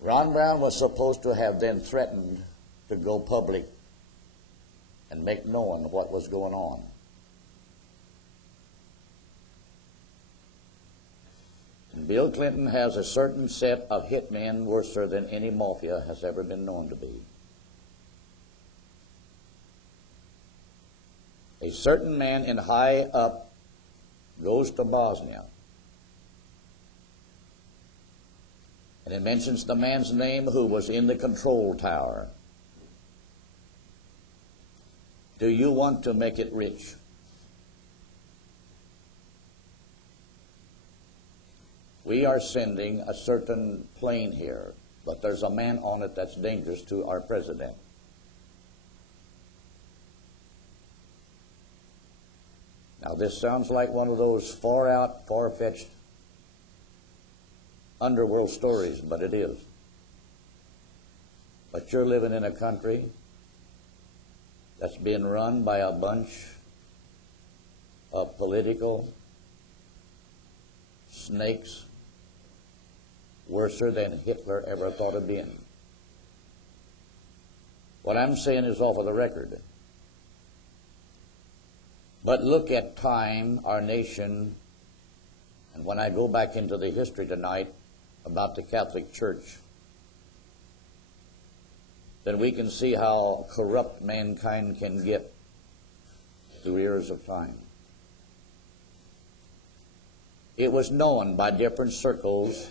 Ron Brown was supposed to have then threatened to go public and make known what was going on. And Bill Clinton has a certain set of hitmen worse than any mafia has ever been known to be. A certain man in high up goes to Bosnia. And it mentions the man's name who was in the control tower. Do you want to make it rich? We are sending a certain plane here, but there's a man on it that's dangerous to our president. Now, this sounds like one of those far-out, far-fetched underworld stories, but it is. But you're living in a country that's being run by a bunch of political snakes worse than Hitler ever thought of being. What I'm saying is off of the record. But look at time, our nation, and when I go back into the history tonight about the Catholic Church, then we can see how corrupt mankind can get through years of time. It was known by different circles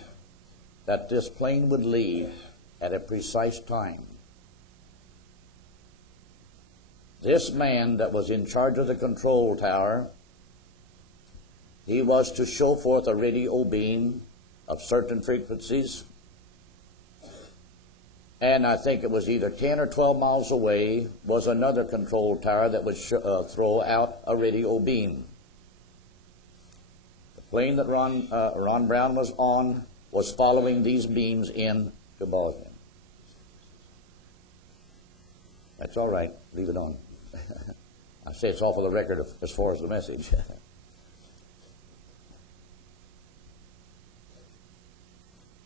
that this plane would leave at a precise time. This man that was in charge of the control tower, he was to show forth a radio beam of certain frequencies, and I think it was either 10 or 12 miles away was another control tower that would throw out a radio beam. The plane that Ron Brown was on was following these beams in to Bosnia. That's all right. Leave it on. I say it's off of the record as far as the message.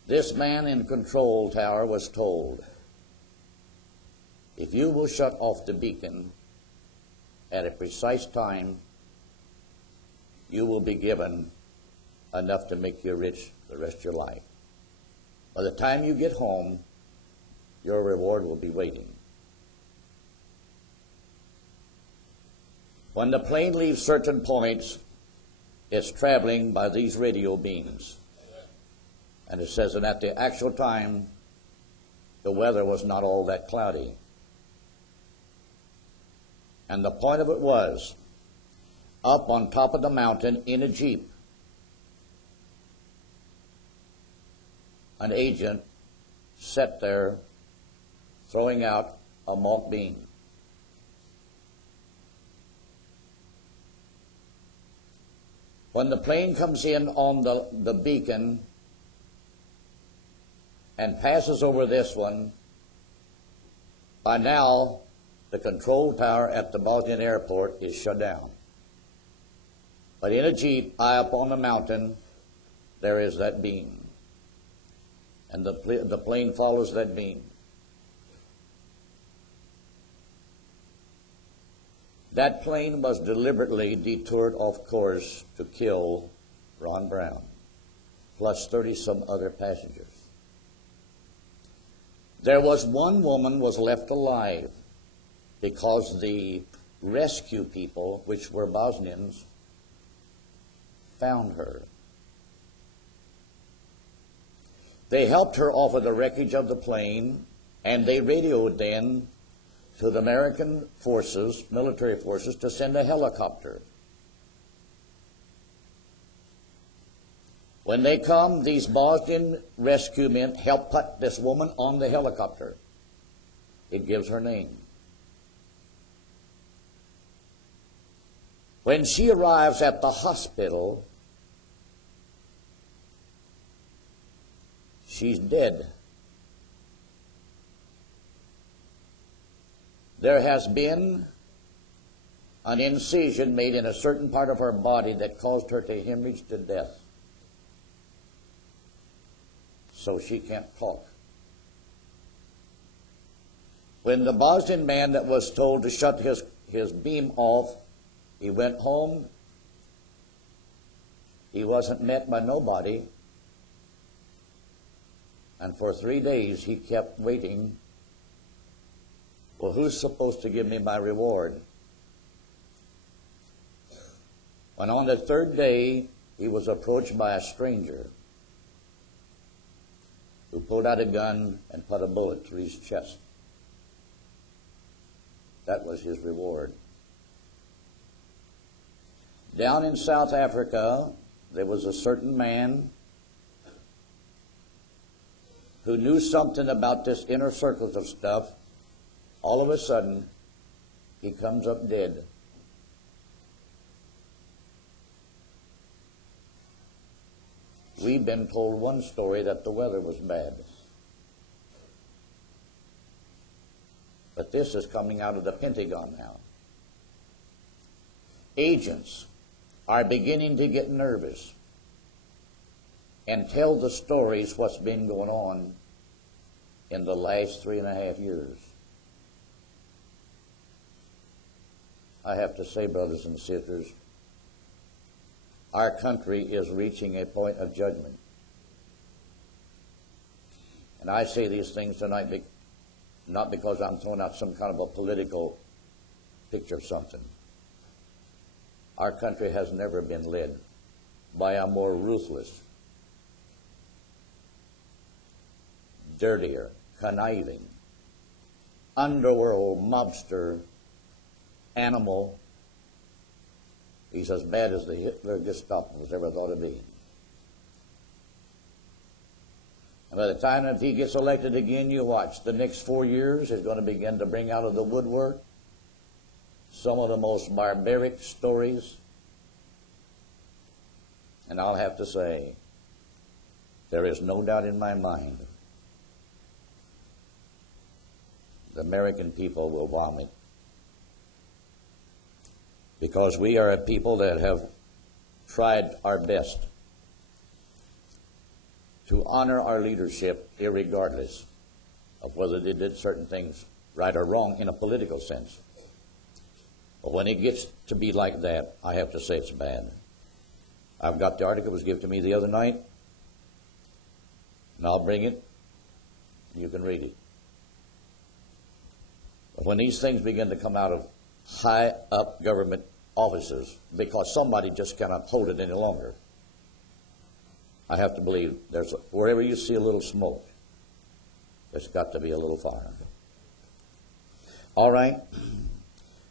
This man in control tower was told, if you will shut off the beacon at a precise time, you will be given enough to make you rich the rest of your life. By the time you get home, your reward will be waiting. When the plane leaves certain points, it's traveling by these radio beams. And it says that at the actual time, the weather was not all that cloudy. And the point of it was, up on top of the mountain in a jeep, an agent sat there throwing out a mock beam. When the plane comes in on the beacon and passes over this one, by now the control tower at the Bosnian airport is shut down. But in a jeep high up on the mountain, there is that beam. And the plane follows that beam. That plane was deliberately detoured off course to kill Ron Brown, plus 30-some other passengers. There was one woman was left alive because the rescue people, which were Bosnians, found her. They helped her off of the wreckage of the plane, and they radioed then to the American forces, military forces, to send a helicopter. When they come, these Bosnian rescue men help put this woman on the helicopter. It gives her name. When she arrives at the hospital, she's dead. There has been an incision made in a certain part of her body that caused her to hemorrhage to death. So she can't talk When the Bosnian man that was told to shut his beam off, he went home, he wasn't met by nobody, and for 3 days he kept waiting. Well, who's supposed to give me my reward? When on the 3rd day he was approached by a stranger who pulled out a gun and put a bullet through his chest. That was his reward. Down in South Africa, there was a certain man who knew something about this inner circles of stuff. All of a sudden, he comes up dead. We've been told one story that the weather was bad. But this is coming out of the Pentagon now. Agents are beginning to get nervous and tell the stories what's been going on in the last 3.5 years. I have to say, brothers and sisters, our country is reaching a point of judgment. And I say these things tonight not because I'm throwing out some kind of a political picture of something. Our country has never been led by a more ruthless, dirtier, conniving, underworld mobster animal. He's as bad as the Hitler Gestapo was ever thought to be. And by the time if he gets elected again, you watch. The next 4 years is going to begin to bring out of the woodwork some of the most barbaric stories. And I'll have to say, there is no doubt in my mind the American people will vomit. Because we are a people that have tried our best to honor our leadership irregardless of whether they did certain things right or wrong in a political sense. But when it gets to be like that, I have to say it's bad. I've got the article that was given to me the other night, and I'll bring it, and you can read it. But when these things begin to come out of high up government offices because somebody just cannot hold it any longer, I have to believe wherever you see a little smoke, there's got to be a little fire. All right.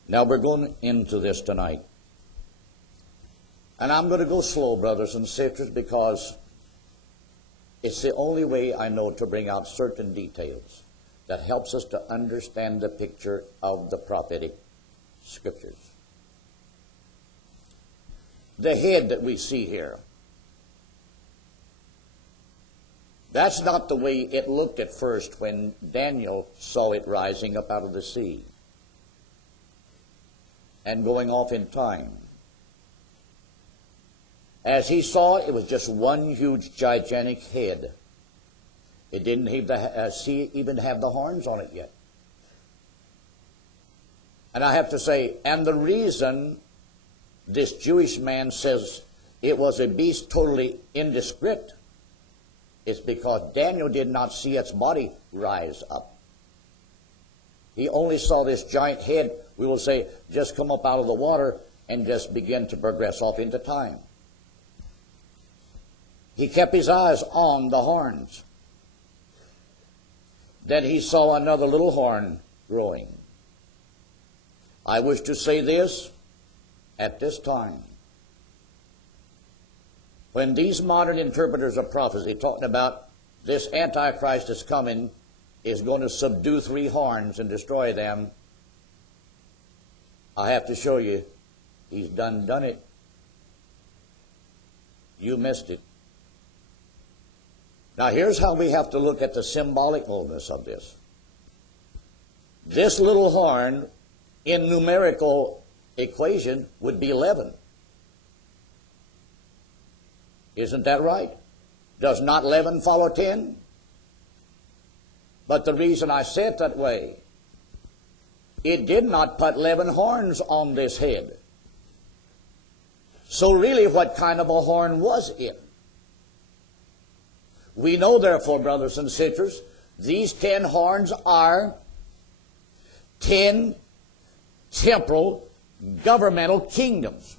Now we're going into this tonight. And I'm going to go slow, brothers and sisters, because it's the only way I know to bring out certain details that helps us to understand the picture of the prophetic scriptures. The head that we see here, that's not the way it looked at first when Daniel saw it rising up out of the sea and going off in time. As he saw, it was just one huge, gigantic head. It didn't even have the horns on it yet. And I have to say, and the reason this Jewish man says it was a beast totally indescript is because Daniel did not see its body rise up. He only saw this giant head, we will say, just come up out of the water and just begin to progress off into time. He kept his eyes on the horns. Then he saw another little horn growing. I wish to say this at this time. When these modern interpreters of prophecy talking about this Antichrist that's coming is going to subdue 3 horns and destroy them, I have to show you, he's done it. You missed it. Now here's how we have to look at the symbolicalness of this. This little horn in numerical equation would be 11. Isn't that right? Does not 11 follow 10? But the reason I say it that way it did not put 11 horns on this head. So really, what kind of a horn was it? We know, therefore, brothers and sisters, these 10 horns are 10 temporal governmental kingdoms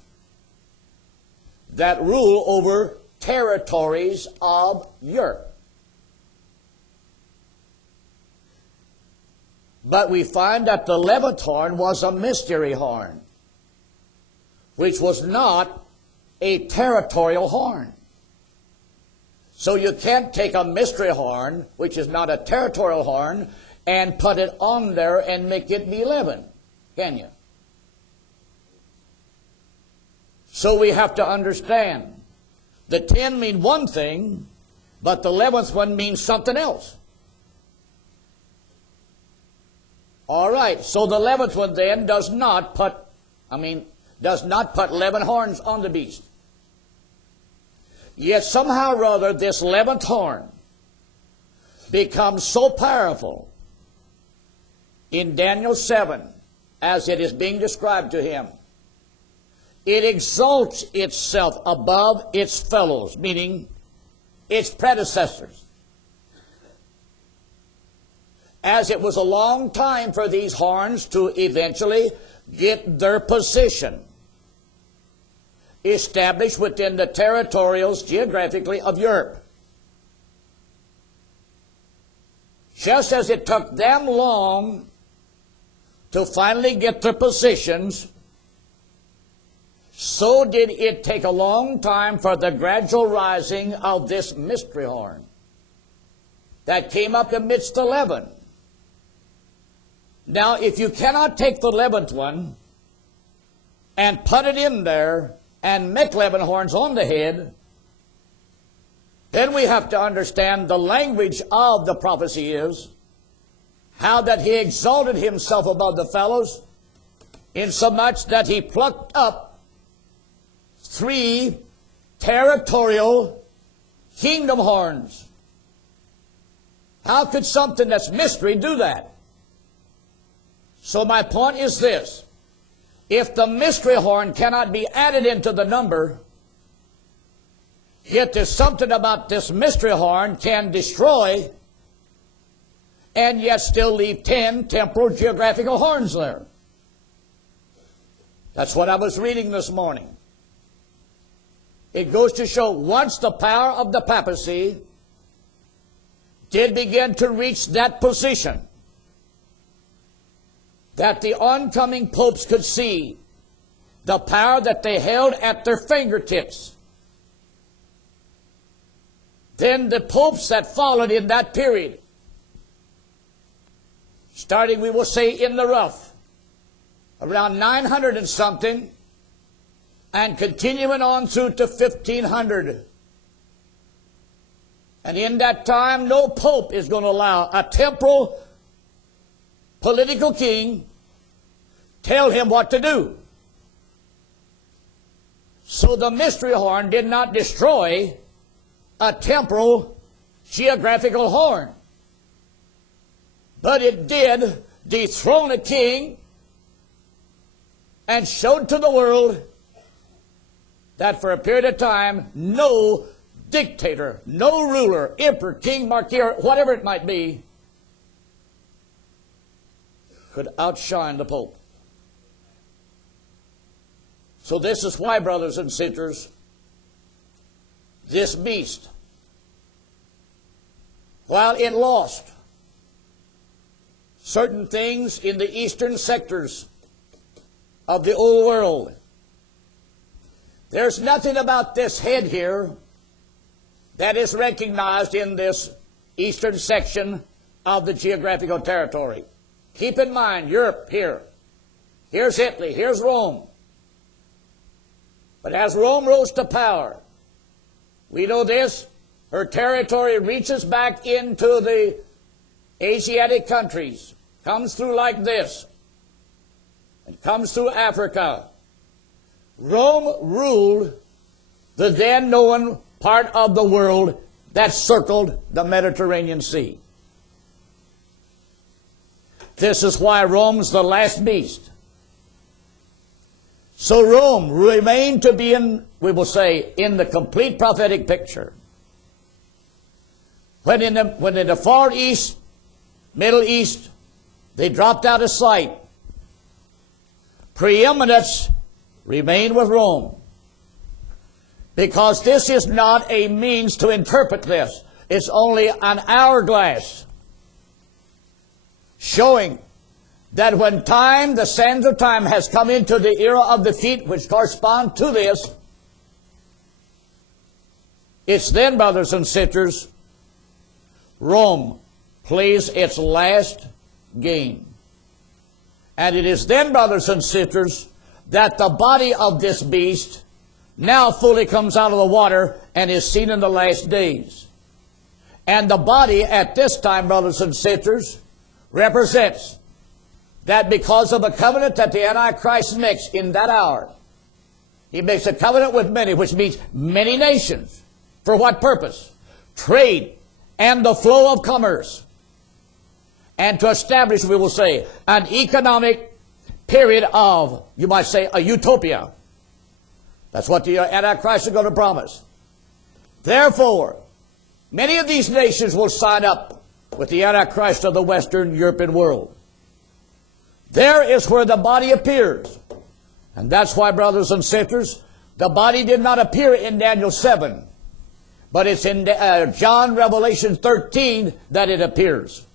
that rule over territories of Europe. But we find that the 11th horn was a mystery horn, which was not a territorial horn. So you can't take a mystery horn, which is not a territorial horn, and put it on there and make it be 11, can you? So we have to understand, the 10 mean one thing, but the 11th one means something else. All right, so the 11th one then does not put 11 horns on the beast. Yet somehow or other, this 11th horn becomes so powerful in Daniel 7, as it is being described to him. It exalts itself above its fellows, meaning its predecessors. As it was a long time for these horns to eventually get their position established within the territorials geographically of Europe. Just as it took them long to finally get their positions, so did it take a long time for the gradual rising of this mystery horn that came up amidst 11. Now, if you cannot take the 11th one and put it in there and make 11 horns on the head, then we have to understand the language of the prophecy is how that he exalted himself above the fellows, insomuch that he plucked up 3 territorial kingdom horns. How could something that's mystery do that? So my point is this: if the mystery horn cannot be added into the number, yet there's something about this mystery horn can destroy and yet still leave 10 temporal geographical horns there. That's what I was reading this morning. It goes to show once the power of the papacy did begin to reach that position, that the oncoming popes could see the power that they held at their fingertips, then the popes that followed in that period, starting, we will say, in the rough, around 900 and something, and continuing on through to 1500. And in that time, no pope is going to allow a temporal political king tell him what to do. So the mystery horn did not destroy a temporal geographical horn, but it did dethrone a king and showed to the world that for a period of time, no dictator, no ruler, emperor, king, marquis, or whatever it might be, could outshine the Pope. So this is why, brothers and sisters, this beast, while it lost certain things in the eastern sectors of the old world, there's nothing about this head here that is recognized in this eastern section of the geographical territory. Keep in mind, Europe here. Here's Italy. Here's Rome. But as Rome rose to power, we know this, her territory reaches back into the Asiatic countries, comes through like this, and comes through Africa. Rome ruled the then known part of the world that circled the Mediterranean Sea. This is why Rome's the last beast. So Rome remained to be in, we will say, in the complete prophetic picture. When in the Far East, Middle East, they dropped out of sight, preeminence remained with Rome. Because this is not a means to interpret this. It's only an hourglass showing that when time, the sands of time, has come into the era of the feet, which correspond to this, it's then, brothers and sisters, Rome plays its last game. And it is then, brothers and sisters, that the body of this beast now fully comes out of the water and is seen in the last days. And the body at this time, brothers and sisters, represents that because of the covenant that the Antichrist makes in that hour, he makes a covenant with many, which means many nations. For what purpose? Trade and the flow of commerce. And to establish, we will say, an economic period of, you might say, a utopia. That's what the Antichrist is going to promise. Therefore, many of these nations will sign up with the Antichrist of the Western European world. There is where the body appears. And that's why, brothers and sisters, the body did not appear in Daniel 7. But it's in John Revelation 13 that it appears.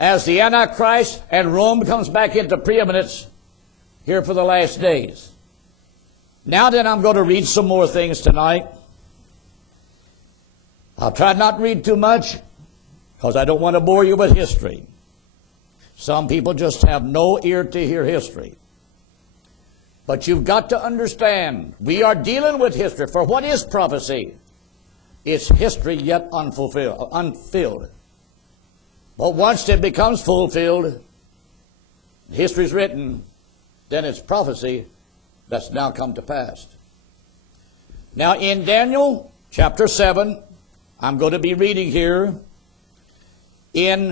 As the Antichrist and Rome comes back into preeminence here for the last days. Now then, I'm going to read some more things tonight. I'll try not to read too much because I don't want to bore you with history. Some people just have no ear to hear history. But you've got to understand, we are dealing with history. For what is prophecy? It's history yet unfulfilled. But once it becomes fulfilled, history's written, then it's prophecy that's now come to pass. Now in Daniel chapter 7, I'm going to be reading here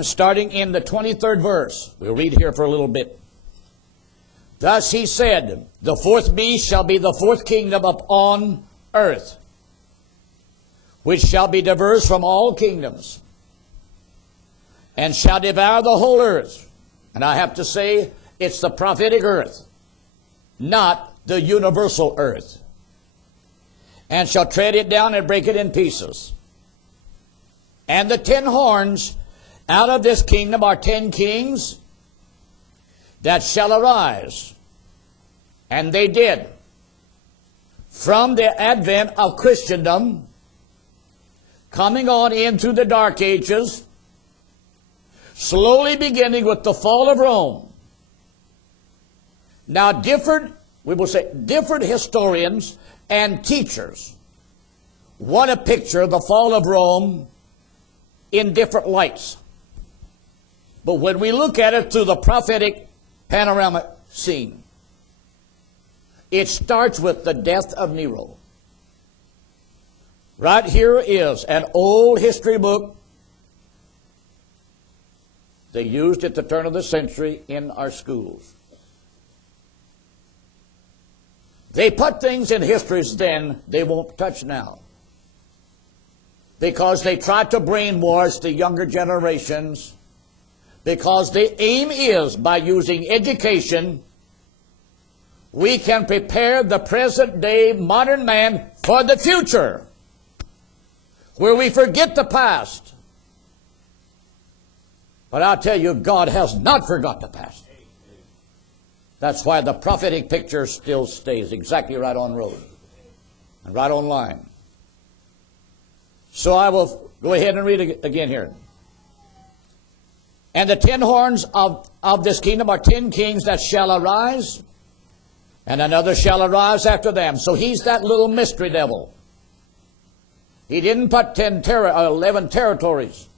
starting in the 23rd verse. We'll read here for a little bit. Thus he said, the fourth beast shall be the fourth kingdom upon earth, which shall be diverse from all kingdoms, and shall devour the whole earth. And I have to say, it's the prophetic earth, not the universal earth. And shall tread it down and break it in pieces. And the 10 horns out of this kingdom are 10 kings that shall arise. And they did. From the advent of Christendom, coming on into the Dark Ages, slowly beginning with the fall of Rome. Now different historians and teachers want to picture the fall of Rome in different lights. But when we look at it through the prophetic panoramic scene, it starts with the death of Nero. Right here is an old history book they used at the turn of the century in our schools. They put things in histories then they won't touch now, because they try to brainwash the younger generations, because the aim is, by using education, we can prepare the present day modern man for the future, where we forget the past. But I'll tell you, God has not forgot the past. That's why the prophetic picture still stays exactly right on road and right on line. So I will go ahead and read it again here. And the 10 horns of this kingdom are 10 kings that shall arise, and another shall arise after them. So he's that little mystery devil. He didn't put 11 territories,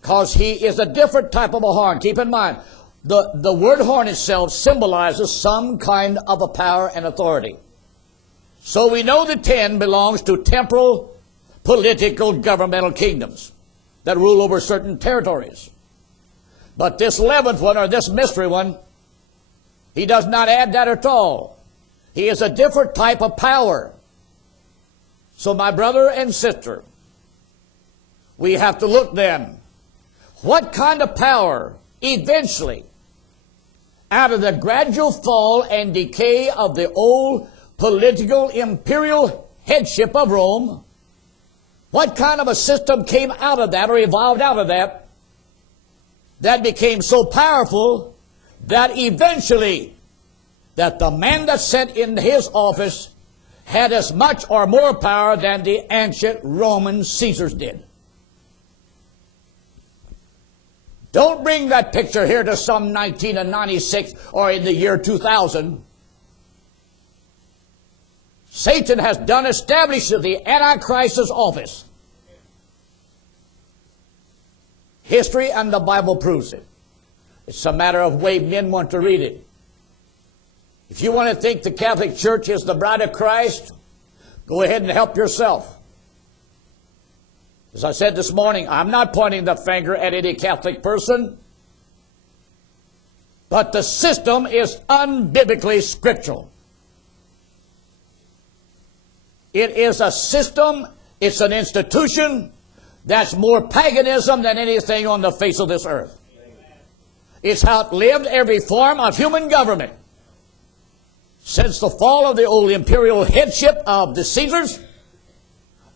because he is a different type of a horn. Keep in mind, the word horn itself symbolizes some kind of a power and authority. So we know the 10 belongs to temporal, political, governmental kingdoms that rule over certain territories. But this 11th one, or this mystery one, he does not add that at all. He is a different type of power. So my brother and sister, we have to look then, what kind of power eventually, out of the gradual fall and decay of the old political imperial headship of Rome, what kind of a system came out of that or evolved out of that that became so powerful that eventually that the man that sat in his office had as much or more power than the ancient Roman Caesars did. Don't bring that picture here to some 1996 or in the year 2000. Satan has done established the Antichrist's office. History and the Bible proves it. It's a matter of way men want to read it. If you want to think the Catholic Church is the bride of Christ, go ahead and help yourself. As I said this morning, I'm not pointing the finger at any Catholic person, but the system is unbiblically scriptural. It is a system, it's an institution that's more paganism than anything on the face of this earth. It's outlived every form of human government. Since the fall of the old imperial headship of the Caesars,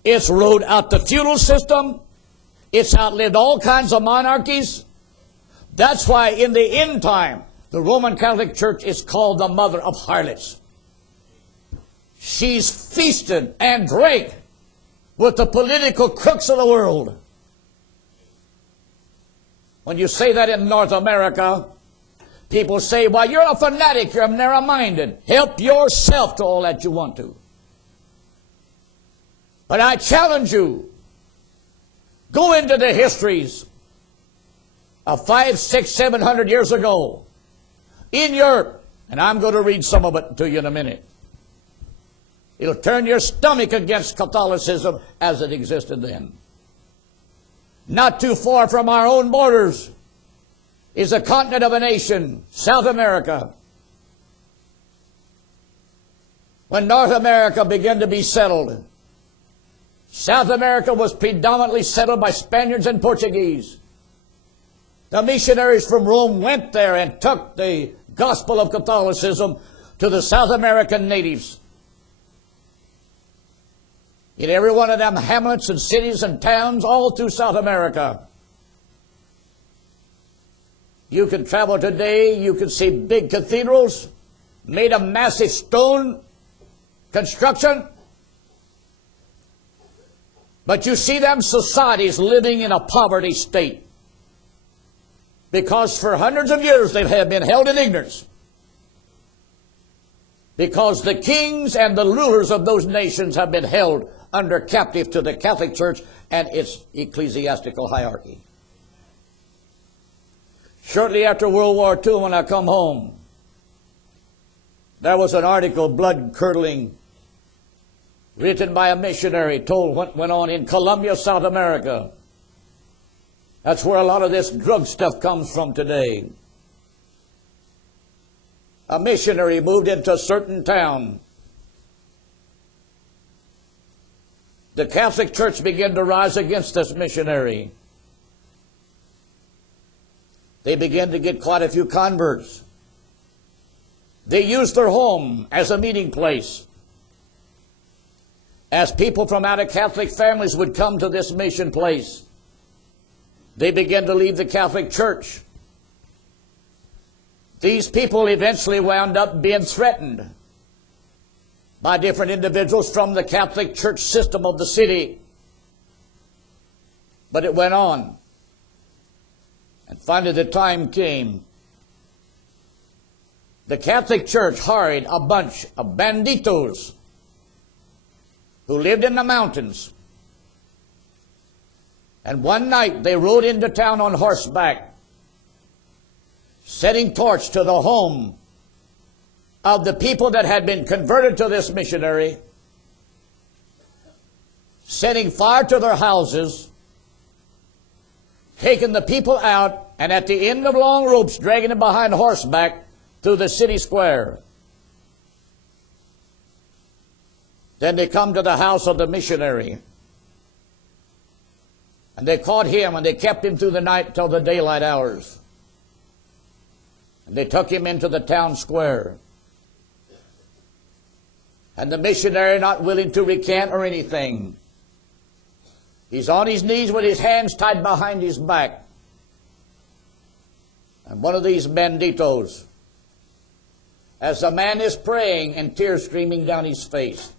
it's rode out the feudal system. It's outlived all kinds of monarchies. That's why in the end time, the Roman Catholic Church is called the mother of harlots. She's feasted and drank with the political crooks of the world. When you say that in North America, people say, well, you're a fanatic, you're narrow-minded. Help yourself to all that you want to. But I challenge you, go into the histories of 500, 600, 700 years ago in Europe, and I'm going to read some of it to you in a minute. It'll turn your stomach against Catholicism as it existed then. Not too far from our own borders is a continent of a nation, South America. When North America began to be settled, South America was predominantly settled by Spaniards and Portuguese. The missionaries from Rome went there and took the gospel of Catholicism to the South American natives. In every one of them hamlets and cities and towns all through South America. You can travel today, you can see big cathedrals made of massive stone construction. But you see them societies living in a poverty state. Because for hundreds of years they have been held in ignorance. Because the kings and the rulers of those nations have been held under captive to the Catholic Church and its ecclesiastical hierarchy. Shortly after World War II, when I come home, there was an article, blood-curdling, written by a missionary, told what went on in Colombia, South America. That's where a lot of this drug stuff comes from today. A missionary moved into a certain town. The Catholic Church began to rise against this missionary. They began to get quite a few converts. They used their home as a meeting place. As people from out of Catholic families would come to this mission place, they began to leave the Catholic Church. These people eventually wound up being threatened by different individuals from the Catholic Church system of the city. But it went on. And finally the time came. The Catholic Church hired a bunch of banditos who lived in the mountains. And one night they rode into town on horseback, setting torch to the home of the people that had been converted to this missionary, setting fire to their houses, taking the people out and at the end of long ropes dragging him behind horseback through the city square. Then they come to the house of the missionary. And they caught him and they kept him through the night till the daylight hours. And they took him into the town square. And the missionary, not willing to recant or anything, he's on his knees with his hands tied behind his back. And one of these banditos, as the man is praying and tears streaming down his face,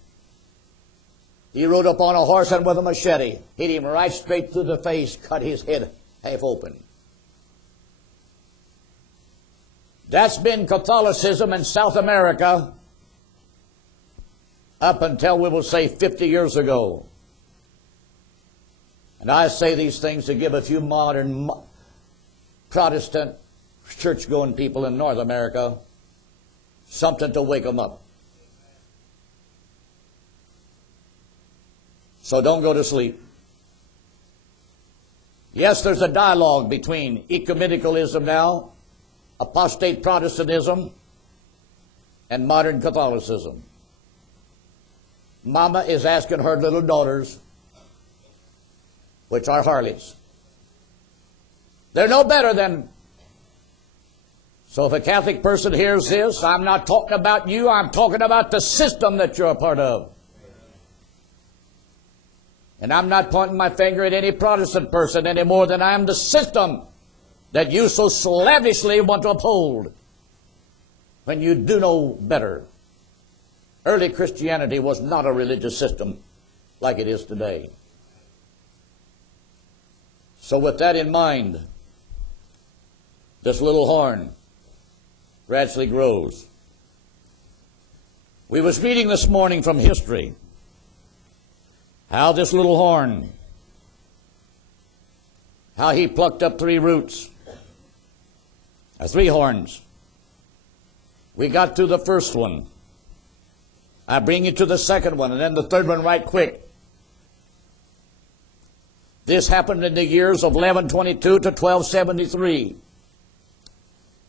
he rode up on a horse and with a machete hit him right straight through the face, cut his head half open. That's been Catholicism in South America up until, we will say, 50 years ago. And I say these things to give a few modern Protestant church-going people in North America something to wake them up. So don't go to sleep. Yes, there's a dialogue between ecumenicalism now, apostate Protestantism, and modern Catholicism. Mama is asking her little daughters, which are harlots. They're no better than... So if a Catholic person hears this, I'm not talking about you, I'm talking about the system that you're a part of. And I'm not pointing my finger at any Protestant person any more than I am the system that you so slavishly want to uphold when you do know better. Early Christianity was not a religious system like it is today. So with that in mind, this little horn gradually grows. We was reading this morning from history how this little horn, how he plucked up three roots, three horns. We got to the first one. I bring you to the second one, and then the third one right quick. This happened in the years of 1122 to 1273.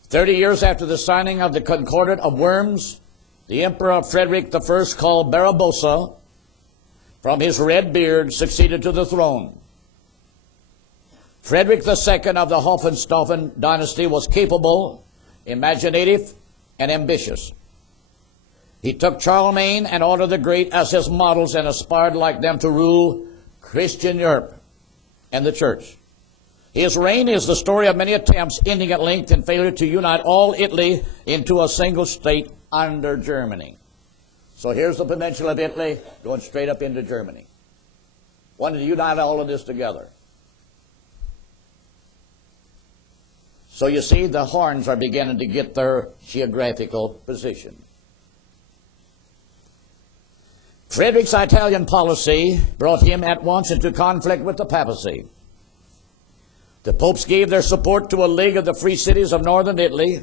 30 years after the signing of the Concordat of Worms, the Emperor Frederick I, called Barbarossa, from his red beard, succeeded to the throne. Frederick II of the Hohenstaufen dynasty was capable, imaginative, and ambitious. He took Charlemagne and Otto the Great as his models and aspired like them to rule Christian Europe and the church. His reign is the story of many attempts ending at length in failure to unite all Italy into a single state under Germany. So here's the peninsula of Italy going straight up into Germany. Wanted to unite all of this together. So you see, the horns are beginning to get their geographical position. Frederick's Italian policy brought him at once into conflict with the papacy. The popes gave their support to a league of the free cities of northern Italy,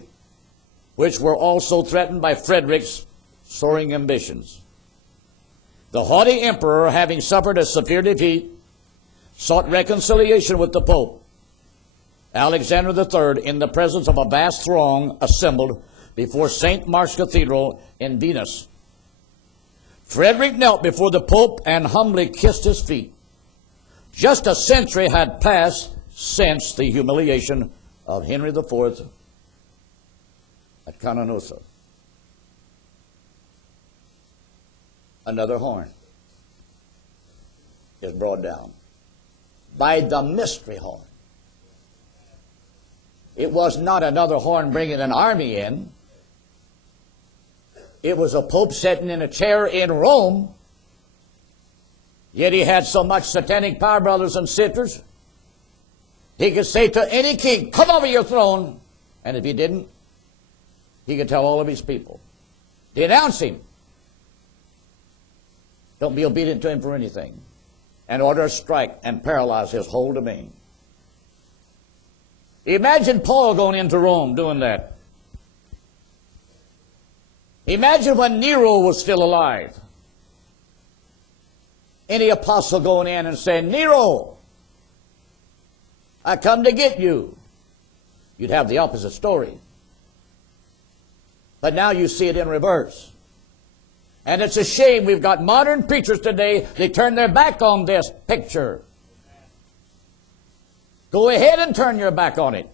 which were also threatened by Frederick's soaring ambitions. The haughty emperor, having suffered a severe defeat, sought reconciliation with the Pope Alexander III in the presence of a vast throng assembled before St. Mark's Cathedral in Venice. Frederick knelt before the Pope and humbly kissed his feet. Just a century had passed since the humiliation of Henry IV at Canossa. Another horn is brought down by the mystery horn. It was not another horn bringing an army in. It was a pope sitting in a chair in Rome. Yet he had so much satanic power, brothers and sisters, he could say to any king, come over your throne. And if he didn't, he could tell all of his people, denounce him. Don't be obedient to him for anything. And order a strike and paralyze his whole domain. Imagine Paul going into Rome doing that. Imagine when Nero was still alive. Any apostle going in and saying, Nero, I come to get you. you'd have the opposite story. But now you see it in reverse. And it's a shame we've got modern preachers today, they turn their back on this picture. Go ahead and turn your back on it.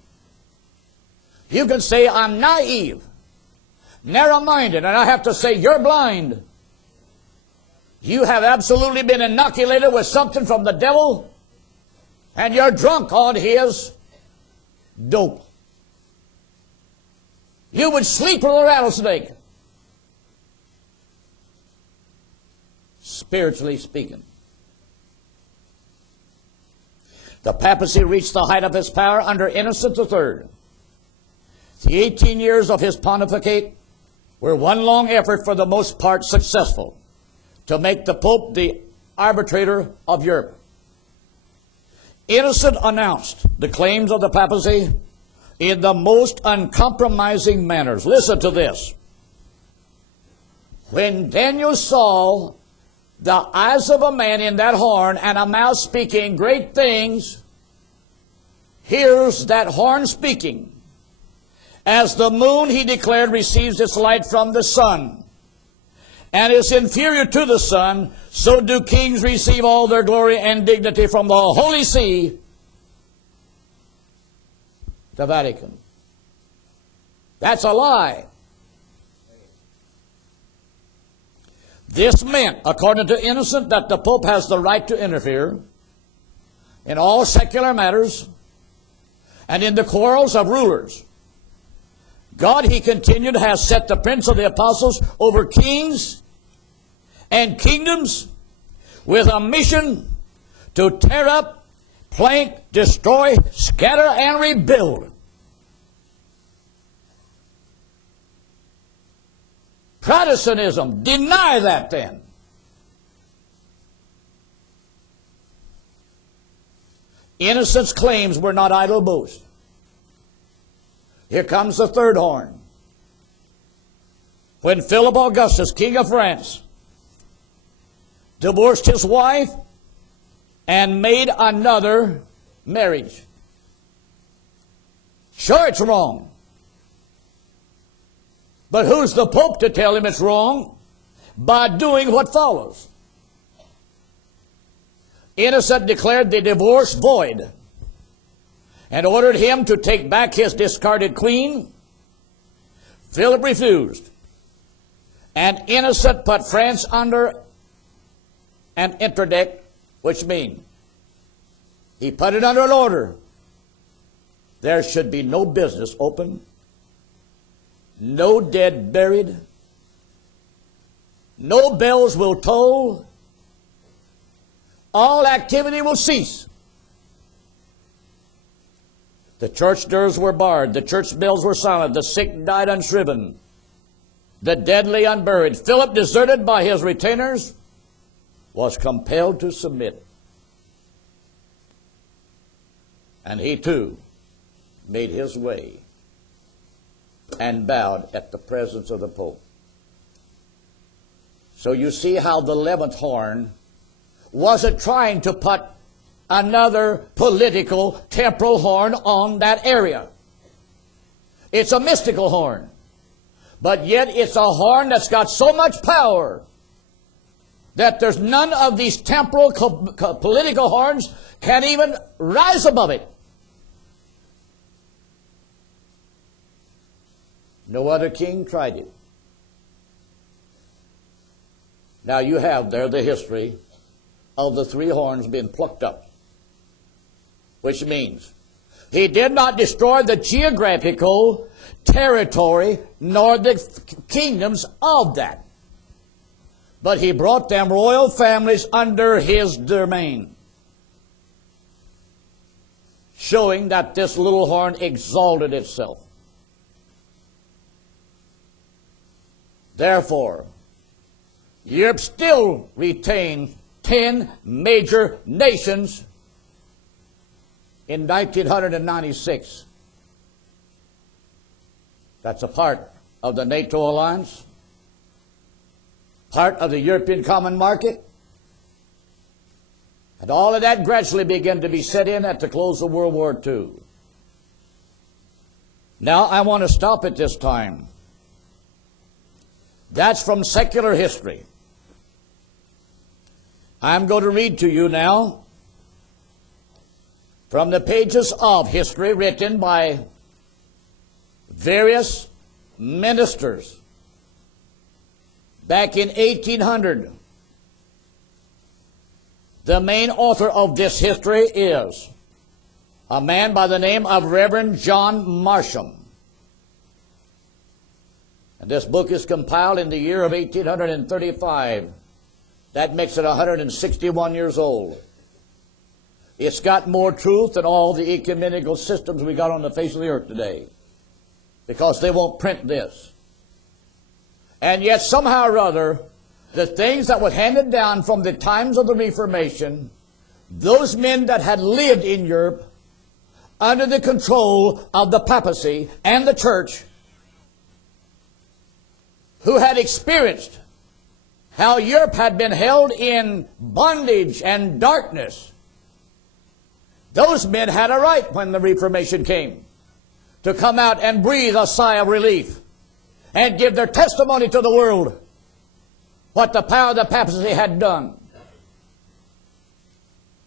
You can say, I'm naive, narrow-minded, and I have to say, you're blind. You have absolutely been inoculated with something from the devil, and you're drunk on his dope. You would sleep with a rattlesnake, spiritually speaking. The papacy reached the height of its power under Innocent III. The 18 years of his pontificate were one long effort, for the most part successful, to make the Pope the arbitrator of Europe. Innocent announced the claims of the papacy in the most uncompromising manners. Listen to this. When Daniel saw the eyes of a man in that horn, and a mouth speaking great things, here's that horn speaking. As the moon, he declared, receives its light from the sun, and is inferior to the sun, so do kings receive all their glory and dignity from the Holy See, the Vatican. That's a lie. This meant, according to Innocent, that the Pope has the right to interfere in all secular matters and in the quarrels of rulers. God, he continued, has set the prince of the apostles over kings and kingdoms with a mission to tear up, plank, destroy, scatter, and rebuild. Protestantism, deny that then. Innocent's claims were not idle boast. Here comes the third horn. When Philip Augustus, king of France, divorced his wife and made another marriage. Sure, it's wrong. But who's the Pope to tell him it's wrong? By doing what follows. Innocent declared the divorce void and ordered him to take back his discarded queen. Philip refused, and Innocent put France under an interdict, which means he put it under an order. There should be no business open, no dead buried, no bells will toll, all activity will cease. The church doors were barred, the church bells were silent, the sick died unshriven, the dead lay unburied. Philip, deserted by his retainers, was compelled to submit. And he too made his way and bowed at the presence of the Pope. So you see how the 11th horn wasn't trying to put another political temporal horn on that area. It's a mystical horn, but yet it's a horn that's got so much power that there's none of these temporal political horns can even rise above it. No other king tried it. Now you have there the history of the three horns being plucked up, which means he did not destroy the geographical territory nor the kingdoms of that, but he brought them royal families under his domain, showing that this little horn exalted itself. Therefore, Europe still retains 10 major nations in 1996. That's a part of the NATO alliance, part of the European Common Market, and all of that gradually began to be set in at the close of World War II. Now I want to stop at this time. That's from secular history. I'm going to read to you now from the pages of history written by various ministers back in 1800. The main author of this history is a man by the name of Reverend John Marsham. And this book is compiled in the year of 1835. That makes it 161 years old. It's got more truth than all the ecumenical systems we got on the face of the earth today, because they won't print this. And yet somehow or other, the things that were handed down from the times of the Reformation, those men that had lived in Europe under the control of the papacy and the church, who had experienced how Europe had been held in bondage and darkness, those men had a right when the Reformation came to come out and breathe a sigh of relief and give their testimony to the world what the power of the papacy had done.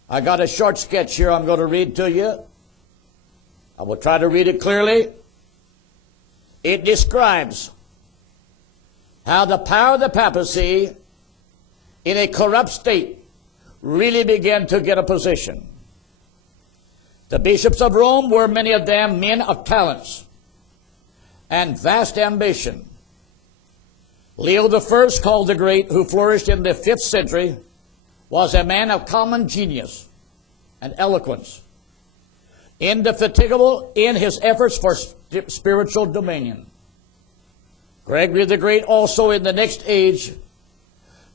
I got a short sketch here I'm going to read to you. I will try to read it clearly. It describes how the power of the papacy in a corrupt state really began to get a position. The bishops of Rome were many of them men of talents and vast ambition. Leo I, called the Great, who flourished in the 5th century, was a man of common genius and eloquence, indefatigable in his efforts for spiritual dominion. Gregory the Great also in the next age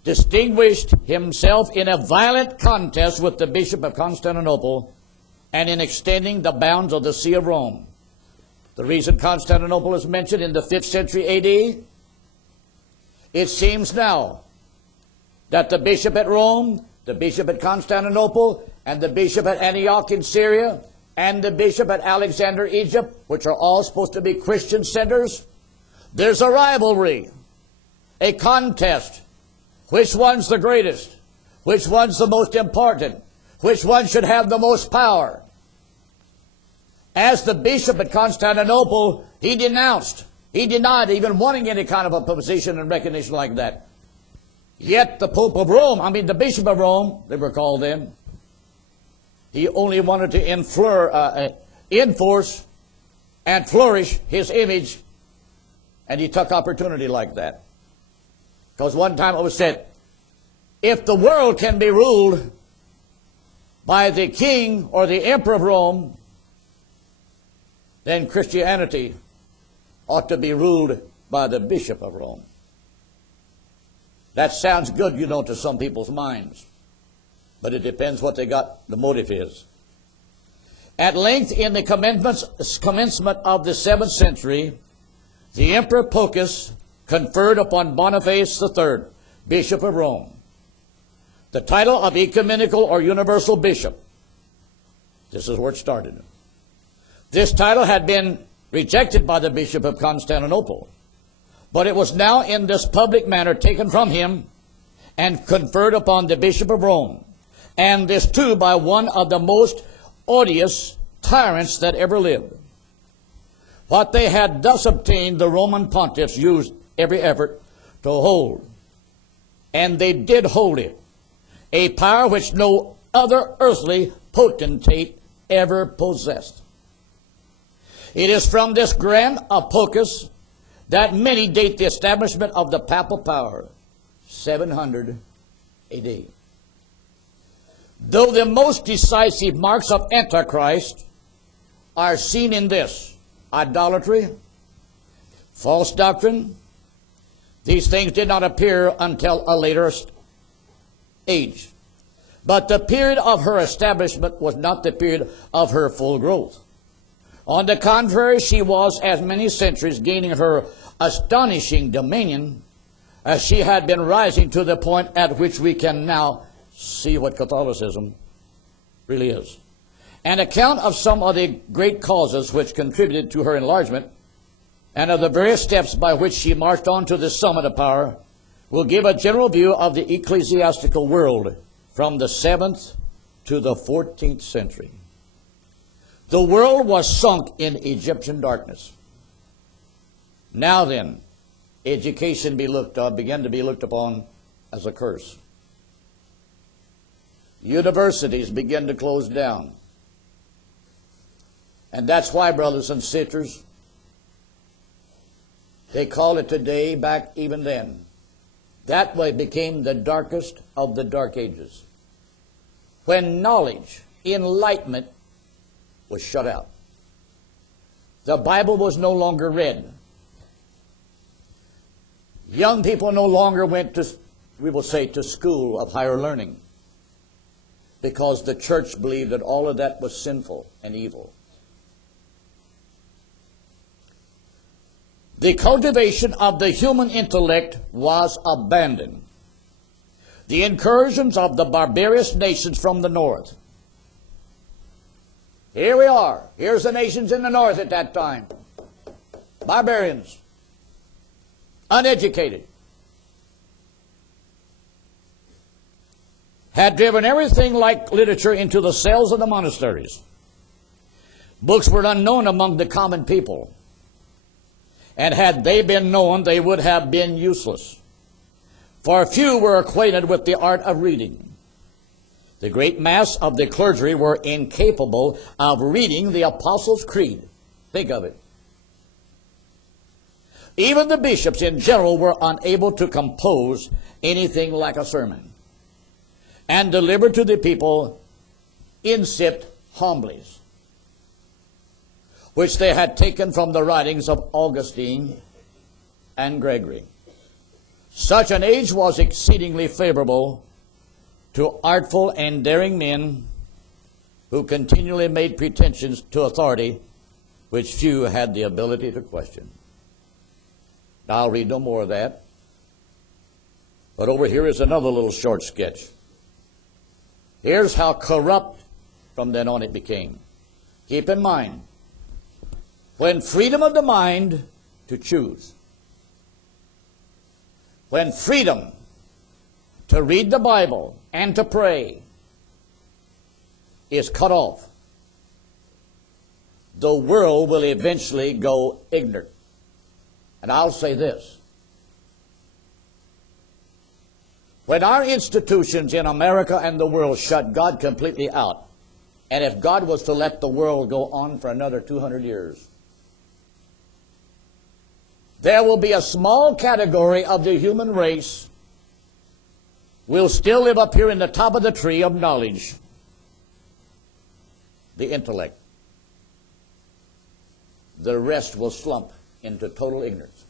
distinguished himself in a violent contest with the Bishop of Constantinople and in extending the bounds of the See of Rome. The reason Constantinople is mentioned in the 5th century A.D., it seems now that the bishop at Rome, the bishop at Constantinople, and the bishop at Antioch in Syria, and the bishop at Alexander, Egypt, which are all supposed to be Christian centers, there's a rivalry, a contest. Which one's the greatest? Which one's the most important? Which one should have the most power? As the bishop at Constantinople, he denied even wanting any kind of a position and recognition like that. Yet the Pope of Rome, the Bishop of Rome, they were called then, he only wanted to enforce and flourish his image, and he took opportunity like that. Because one time it was said, if the world can be ruled by the king or the emperor of Rome, then Christianity ought to be ruled by the Bishop of Rome. That sounds good, to some people's minds. But it depends what the motive is. At length, in the commencement of the 7th century, the Emperor Pocus conferred upon Boniface III, Bishop of Rome, the title of ecumenical or universal bishop. This is where it started. This title had been rejected by the Bishop of Constantinople, but it was now in this public manner taken from him and conferred upon the Bishop of Rome, and this too by one of the most odious tyrants that ever lived. What they had thus obtained, the Roman pontiffs used every effort to hold, and they did hold it, a power which no other earthly potentate ever possessed. It is from this grant of Pocus that many date the establishment of the papal power, 700 AD. Though the most decisive marks of Antichrist are seen in this: idolatry, false doctrine, these things did not appear until a later age. But the period of her establishment was not the period of her full growth. On the contrary, she was, as many centuries, gaining her astonishing dominion, as she had been rising to the point at which we can now see what Catholicism really is. an account of some of the great causes which contributed to her enlargement and of the various steps by which she marched on to the summit of power will give a general view of the ecclesiastical world from the 7th to the 14th century. The world was sunk in Egyptian darkness. Now then, education began to be looked upon as a curse. Universities began to close down. And that's why, brothers and sisters, they call it today, back even then, that way became the darkest of the dark ages, when knowledge, enlightenment, was shut out. The Bible was no longer read. Young people no longer went to, we will say, to school of higher learning, because the church believed that all of that was sinful and evil. The cultivation of the human intellect was abandoned. The incursions of the barbarous nations from the north. Here we are. Here's the nations in the north at that time. Barbarians. Uneducated. Had driven everything like literature into the cells of the monasteries. Books were unknown among the common people. And had they been known, they would have been useless. For few were acquainted with the art of reading. The great mass of the clergy were incapable of reading the Apostles' Creed. Think of it. Even the bishops in general were unable to compose anything like a sermon and deliver to the people incipit homilies, which they had taken from the writings of Augustine and Gregory. Such an age was exceedingly favorable to artful and daring men who continually made pretensions to authority which few had the ability to question. Now, I'll read no more of that. But over here is another little short sketch. Here's how corrupt from then on it became. Keep in mind, when freedom of the mind to choose, when freedom to read the Bible and to pray is cut off, the world will eventually go ignorant. And I'll say this. When our institutions in America and the world shut God completely out, and if God was to let the world go on for another 200 years, there will be a small category of the human race will still live up here in the top of the tree of knowledge, the intellect. The rest will slump into total ignorance.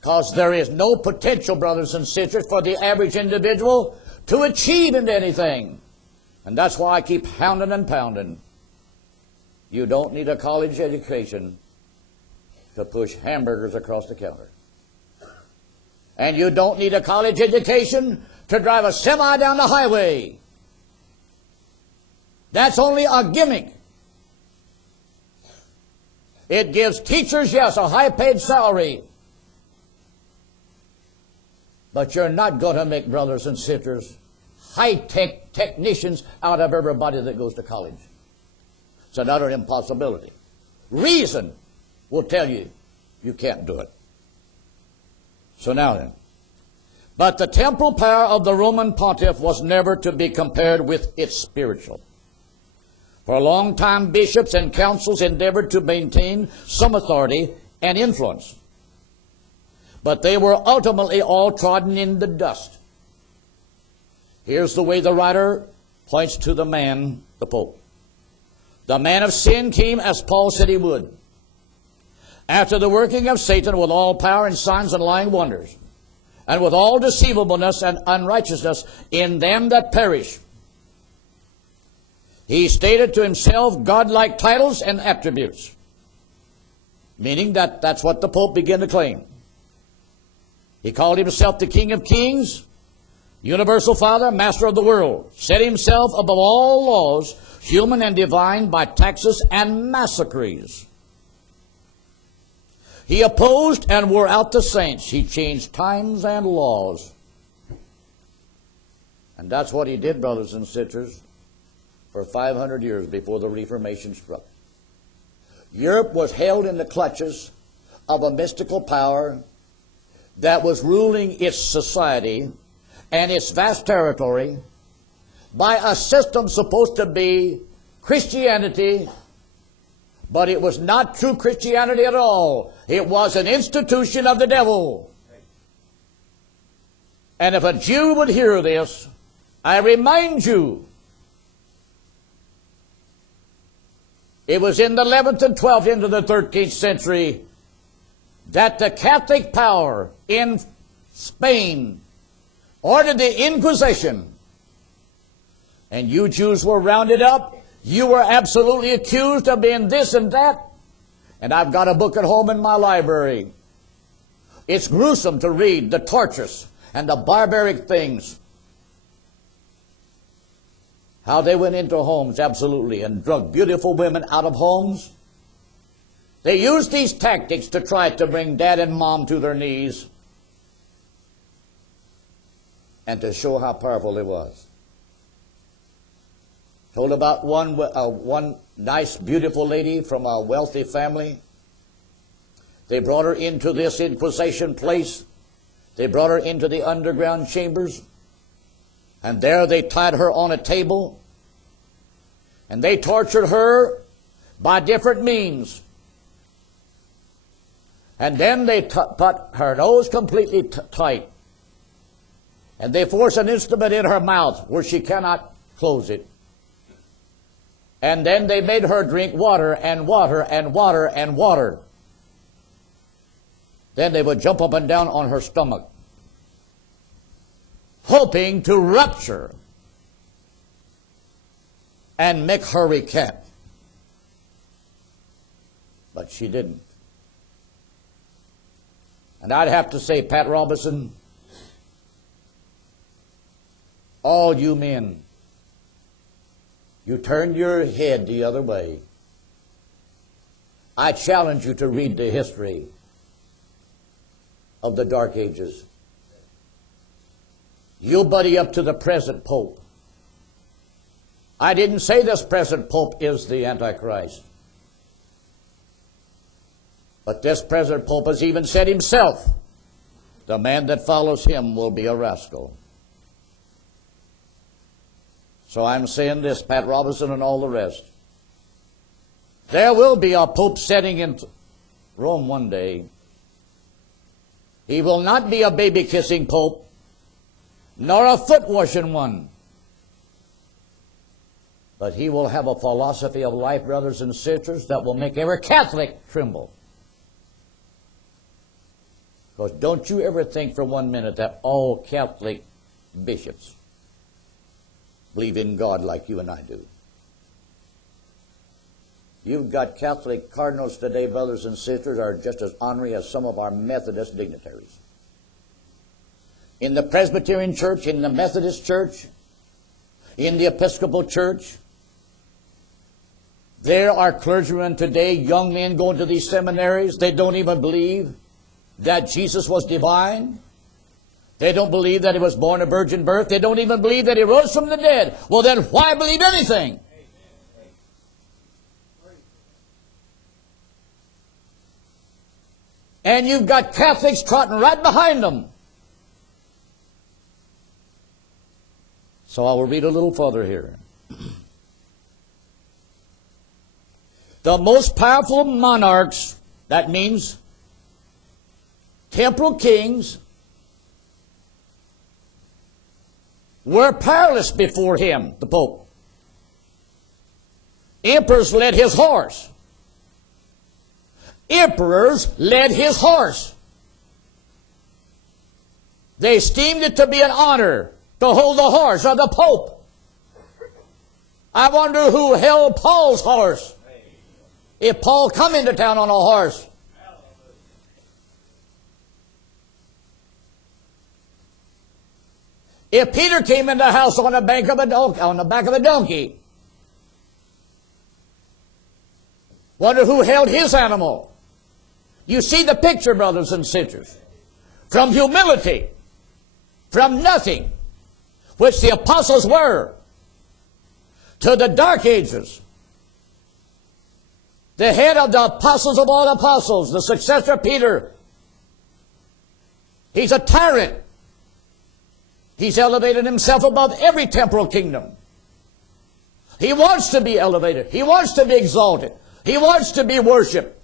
Because there is no potential, brothers and sisters, for the average individual to achieve into anything. And that's why I keep hounding and pounding. You don't need a college education to push hamburgers across the counter. And you don't need a college education to drive a semi down the highway. That's only a gimmick. It gives teachers, yes, a high-paid salary. But you're not going to make, brothers and sisters, high-tech technicians out of everybody that goes to college. It's an utter impossibility. Reason will tell you you can't do it. So now then. But the temporal power of the Roman pontiff was never to be compared with its spiritual. For a long time, bishops and councils endeavored to maintain some authority and influence. But they were ultimately all trodden in the dust. Here's the way the writer points to the man, the Pope. The man of sin came as Paul said he would, after the working of Satan with all power and signs and lying wonders, and with all deceivableness and unrighteousness in them that perish. He stated to himself godlike titles and attributes, meaning that that's what the Pope began to claim. He called himself the King of Kings, universal Father, master of the world, set himself above all laws, human and divine, by taxes and massacres. He opposed and wore out the saints. He changed times and laws. And that's what he did, brothers and sisters, for 500 years before the Reformation struck. Europe was held in the clutches of a mystical power that was ruling its society and its vast territory by a system supposed to be Christianity, but it was not true Christianity at all. It was an institution of the devil. And if a Jew would hear this, I remind you, it was in the 11th and 12th into the 13th century that the Catholic power in Spain ordered the Inquisition. And you Jews were rounded up. You were absolutely accused of being this and that. And I've got a book at home in my library. It's gruesome to read the tortures and the barbaric things. How they went into homes, absolutely, and drug beautiful women out of homes. They used these tactics to try to bring dad and mom to their knees and to show how powerful it was. Told about one nice, beautiful lady from a wealthy family. They brought her into this Inquisition place. They brought her into the underground chambers. And there they tied her on a table. And they tortured her by different means. And then they put her nose completely tight. And they force an instrument in her mouth where she cannot close it. And then they made her drink water and water and water and water. Then they would jump up and down on her stomach, hoping to rupture and make her recant. But she didn't. And I'd have to say, Pat Robertson, all you men, you turned your head the other way. I challenge you to read the history of the Dark Ages. You buddy up to the present Pope. I didn't say this present Pope is the Antichrist. But this present Pope has even said himself, the man that follows him will be a rascal. So I'm saying this, Pat Robertson and all the rest. There will be a Pope setting in Rome one day. He will not be a baby-kissing Pope, nor a foot-washing one. But he will have a philosophy of life, brothers and sisters, that will make every Catholic tremble. Because don't you ever think for 1 minute that all Catholic bishops believe in God like you and I do. You've got Catholic cardinals today, brothers and sisters, are just as ornery as some of our Methodist dignitaries. In the Presbyterian Church, in the Methodist Church, in the Episcopal Church, there are clergymen today, young men going to these seminaries. They don't even believe that Jesus was divine. They don't believe that he was born a virgin birth. They don't even believe that he rose from the dead. Well, then why believe anything? And you've got Catholics trotting right behind them. So I will read a little further here. The most powerful monarchs, that means temporal kings, were powerless before him, the Pope. Emperors led his horse. Emperors led his horse. They esteemed it to be an honor to hold the horse of the Pope. I wonder who held Paul's horse. If Paul come into town on a horse. If Peter came in the house on the back of a donkey, wonder who held his animal? You see the picture, brothers and sisters. From humility, from nothing, which the apostles were, to the dark ages. The head of the apostles of all apostles, the successor Peter. He's a tyrant. He's elevated himself above every temporal kingdom. He wants to be elevated. He wants to be exalted. He wants to be worshipped.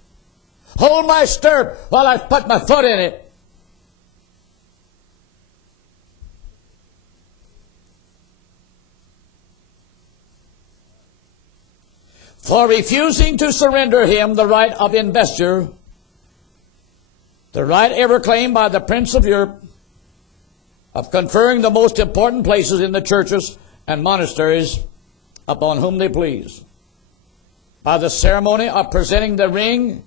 Hold my stirrup while I put my foot in it. For refusing to surrender him the right of investiture, the right ever claimed by the Prince of Europe of conferring the most important places in the churches and monasteries upon whom they please, by the ceremony of presenting the ring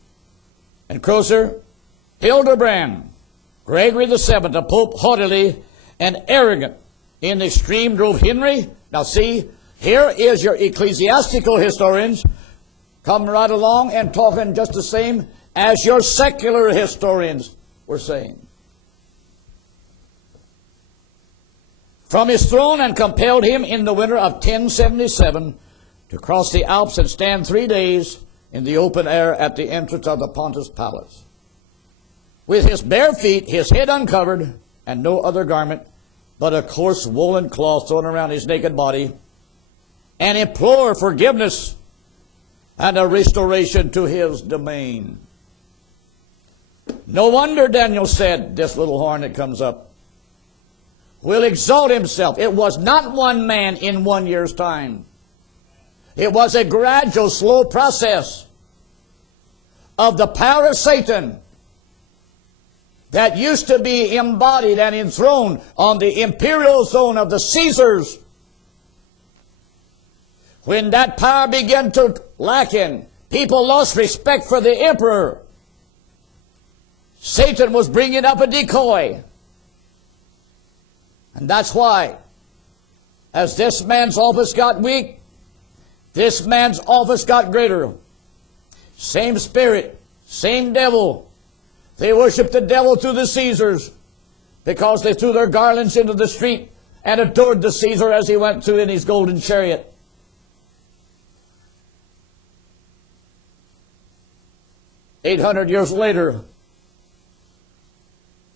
and crosier, Hildebrand, Gregory VII, the Pope, haughtily and arrogant in the extreme drove Henry. Now see, here is your ecclesiastical historians come right along and talking just the same as your secular historians were saying. From his throne, and compelled him in the winter of 1077 to cross the Alps and stand 3 days in the open air at the entrance of the Pontiff's palace, with his bare feet, his head uncovered, and no other garment but a coarse woolen cloth thrown around his naked body, and implore forgiveness and a restoration to his domain. No wonder Daniel said, this little horn that comes up will exalt himself. It was not one man in 1 year's time. It was a gradual, slow process of the power of Satan that used to be embodied and enthroned on the imperial throne of the Caesars. When that power began to lacken, people lost respect for the emperor. Satan was bringing up a decoy. And that's why, as this man's office got weak, this man's office got greater. Same spirit, same devil. They worshiped the devil through the Caesars because they threw their garlands into the street and adored the Caesar as he went through in his golden chariot. $800 later,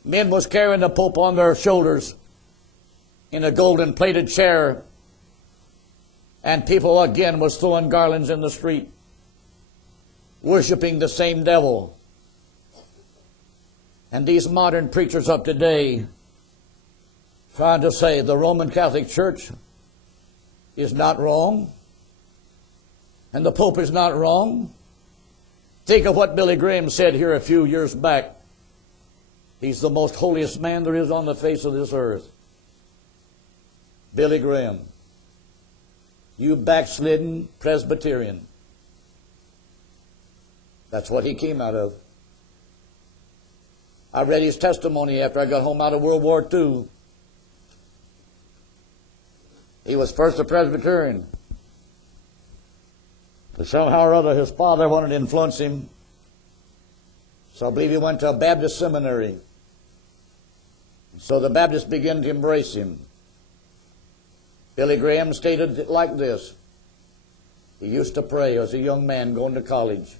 men was carrying the Pope on their shoulders in a golden plated chair, and people again was throwing garlands in the street, worshiping the same devil. And these modern preachers of today trying to say the Roman Catholic Church is not wrong and the Pope is not wrong. Think of what Billy Graham said here a few years back. He's the most holiest man there is on the face of this earth. Billy Graham, you backslidden Presbyterian. That's what he came out of. I read his testimony after I got home out of World War II. He was first a Presbyterian. But somehow or other his father wanted to influence him. So I believe he went to a Baptist seminary. So the Baptists began to embrace him. Billy Graham stated it like this. He used to pray as a young man going to college,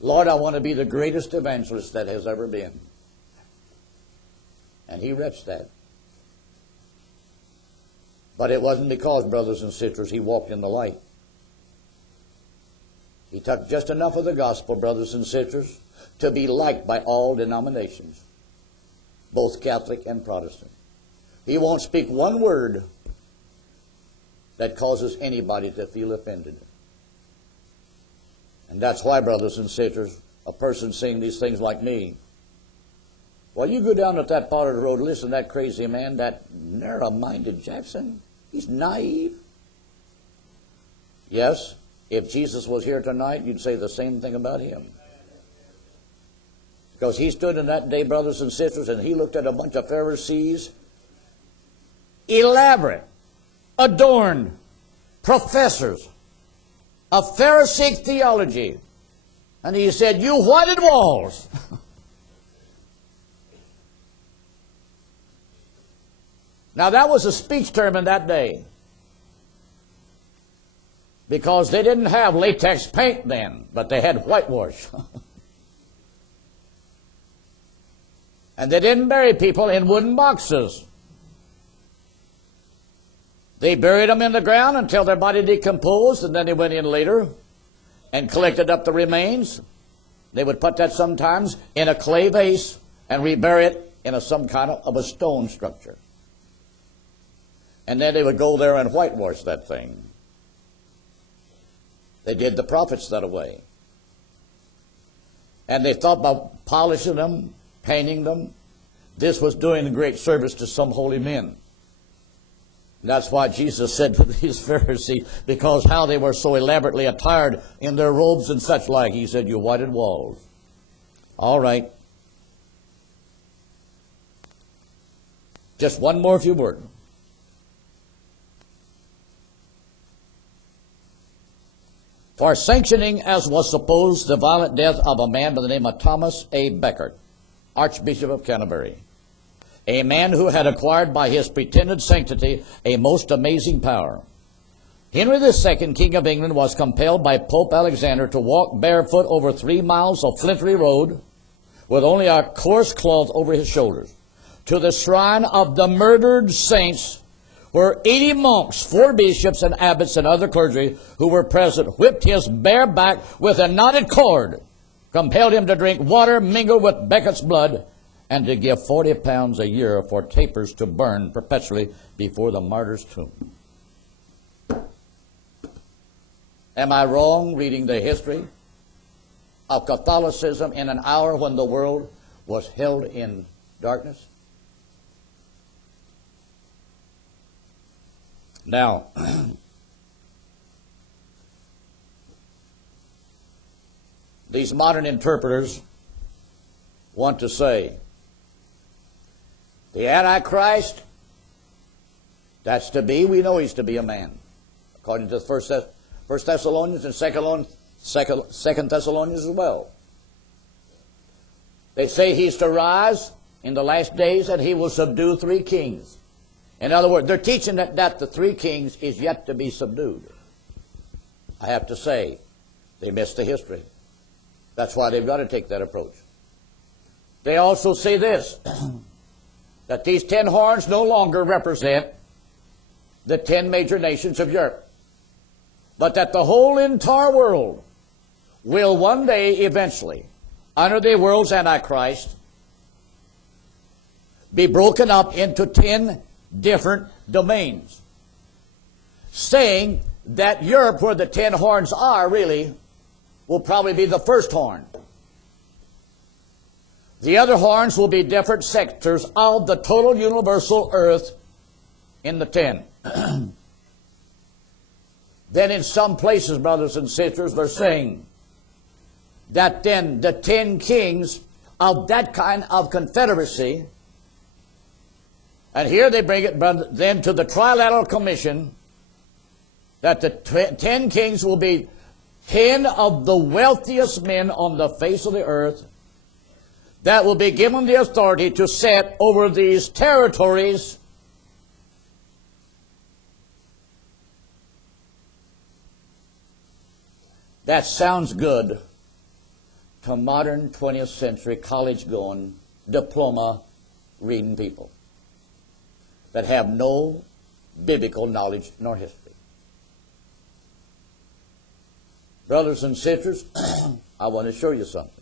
Lord, I want to be the greatest evangelist that has ever been. And he reached that. But it wasn't because, brothers and sisters, he walked in the light. He took just enough of the gospel, brothers and sisters, to be liked by all denominations, both Catholic and Protestant. He won't speak one word that causes anybody to feel offended. And that's why, brothers and sisters, a person saying these things like me, well, you go down at that part of the road, listen to that crazy man, that narrow-minded Jackson, he's naive. Yes, if Jesus was here tonight, you'd say the same thing about him. Because he stood in that day, brothers and sisters, and he looked at a bunch of Pharisees elaborate, adorned professors of Pharisaic theology. And he said, you whited walls. Now that was a speech term in that day, because they didn't have latex paint then, but they had whitewash. And they didn't bury people in wooden boxes. They buried them in the ground until their body decomposed, and then they went in later and collected up the remains. They would put that sometimes in a clay vase and rebury it in some kind of a stone structure. And then they would go there and whitewash that thing. They did the prophets that way. And they thought about polishing them, painting them. This was doing a great service to some holy men. That's why Jesus said to these Pharisees, because how they were so elaborately attired in their robes and such like, he said, you whited walls. All right. Just one more few words. For sanctioning, as was supposed, the violent death of a man by the name of Thomas A. Becket, Archbishop of Canterbury, a man who had acquired by his pretended sanctity a most amazing power. Henry II, King of England, was compelled by Pope Alexander to walk barefoot over 3 miles of flinty road with only a coarse cloth over his shoulders to the shrine of the murdered saints, where 80 monks, 4 bishops and abbots and other clergy who were present whipped his bare back with a knotted cord, compelled him to drink water mingled with Becket's blood, and to give 40 pounds a year for tapers to burn perpetually before the martyr's tomb. Am I wrong reading the history of Catholicism in an hour when the world was held in darkness? Now, these modern interpreters want to say, the Antichrist, that's to be, we know he's to be a man, according to First Thessalonians and Second Thessalonians as well. They say he's to rise in the last days and he will subdue 3 kings. In other words, they're teaching that the 3 kings is yet to be subdued. I have to say, they missed the history. That's why they've got to take that approach. They also say this, that these 10 horns no longer represent the 10 major nations of Europe, but that the whole entire world will one day eventually, under the world's Antichrist, be broken up into 10 different domains, saying that Europe, where the 10 horns are, really will probably be the first horn. The other horns will be different sectors of the total universal earth in the 10. Then in some places, brothers and sisters, they're saying that then the 10 kings of that kind of confederacy, and here they bring it then to the Trilateral Commission, that the 10 kings will be 10 of the wealthiest men on the face of the earth that will be given the authority to set over these territories. That sounds good to modern 20th century college-going, diploma-reading people that have no biblical knowledge nor history. Brothers and sisters, I want to show you something.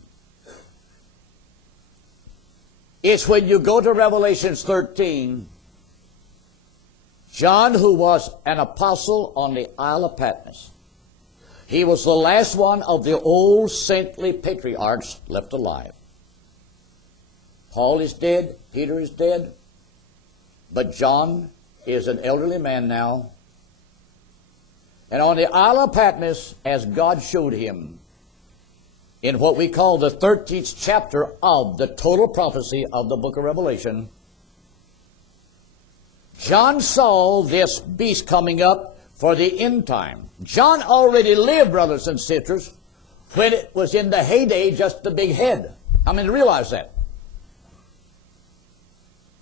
It's when you go to Revelation 13, John, who was an apostle on the Isle of Patmos, he was the last one of the old saintly patriarchs left alive. Paul is dead, Peter is dead, but John is an elderly man now. And on the Isle of Patmos, as God showed him, in what we call the 13th chapter of the total prophecy of the book of Revelation, John saw this beast coming up for the end time. John already lived, brothers and sisters, when it was in the heyday, just the big head. I mean, realize that.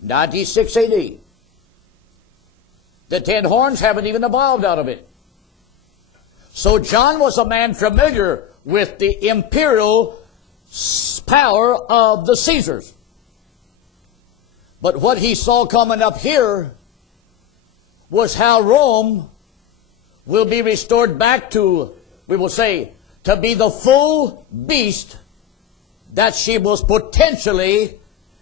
96 AD. The 10 horns haven't even evolved out of it. So John was a man familiar with the imperial power of the Caesars. But what he saw coming up here was how Rome will be restored back to, we will say, to be the full beast that she was potentially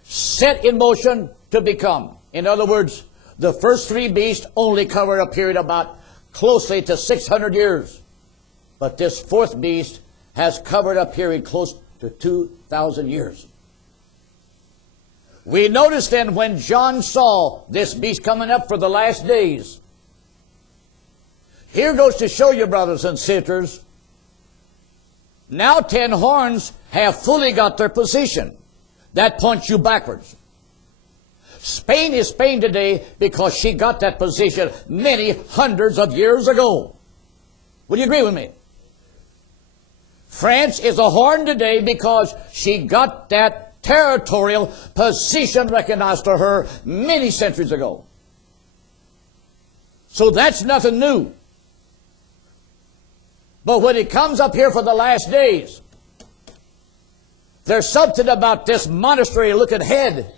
set in motion to become. In other words, the first three beasts only covered a period about closely to 600 years. But this fourth beast has covered a period close to 2,000 years. We notice then when John saw this beast coming up for the last days, here goes to show you, brothers and sisters, now 10 horns have fully got their position. That points you backwards. Spain is Spain today because she got that position many hundreds of years ago. Would you agree with me? France is a horn today because she got that territorial position recognized to her many centuries ago. So that's nothing new. But when it comes up here for the last days, there's something about this monastery-looking head.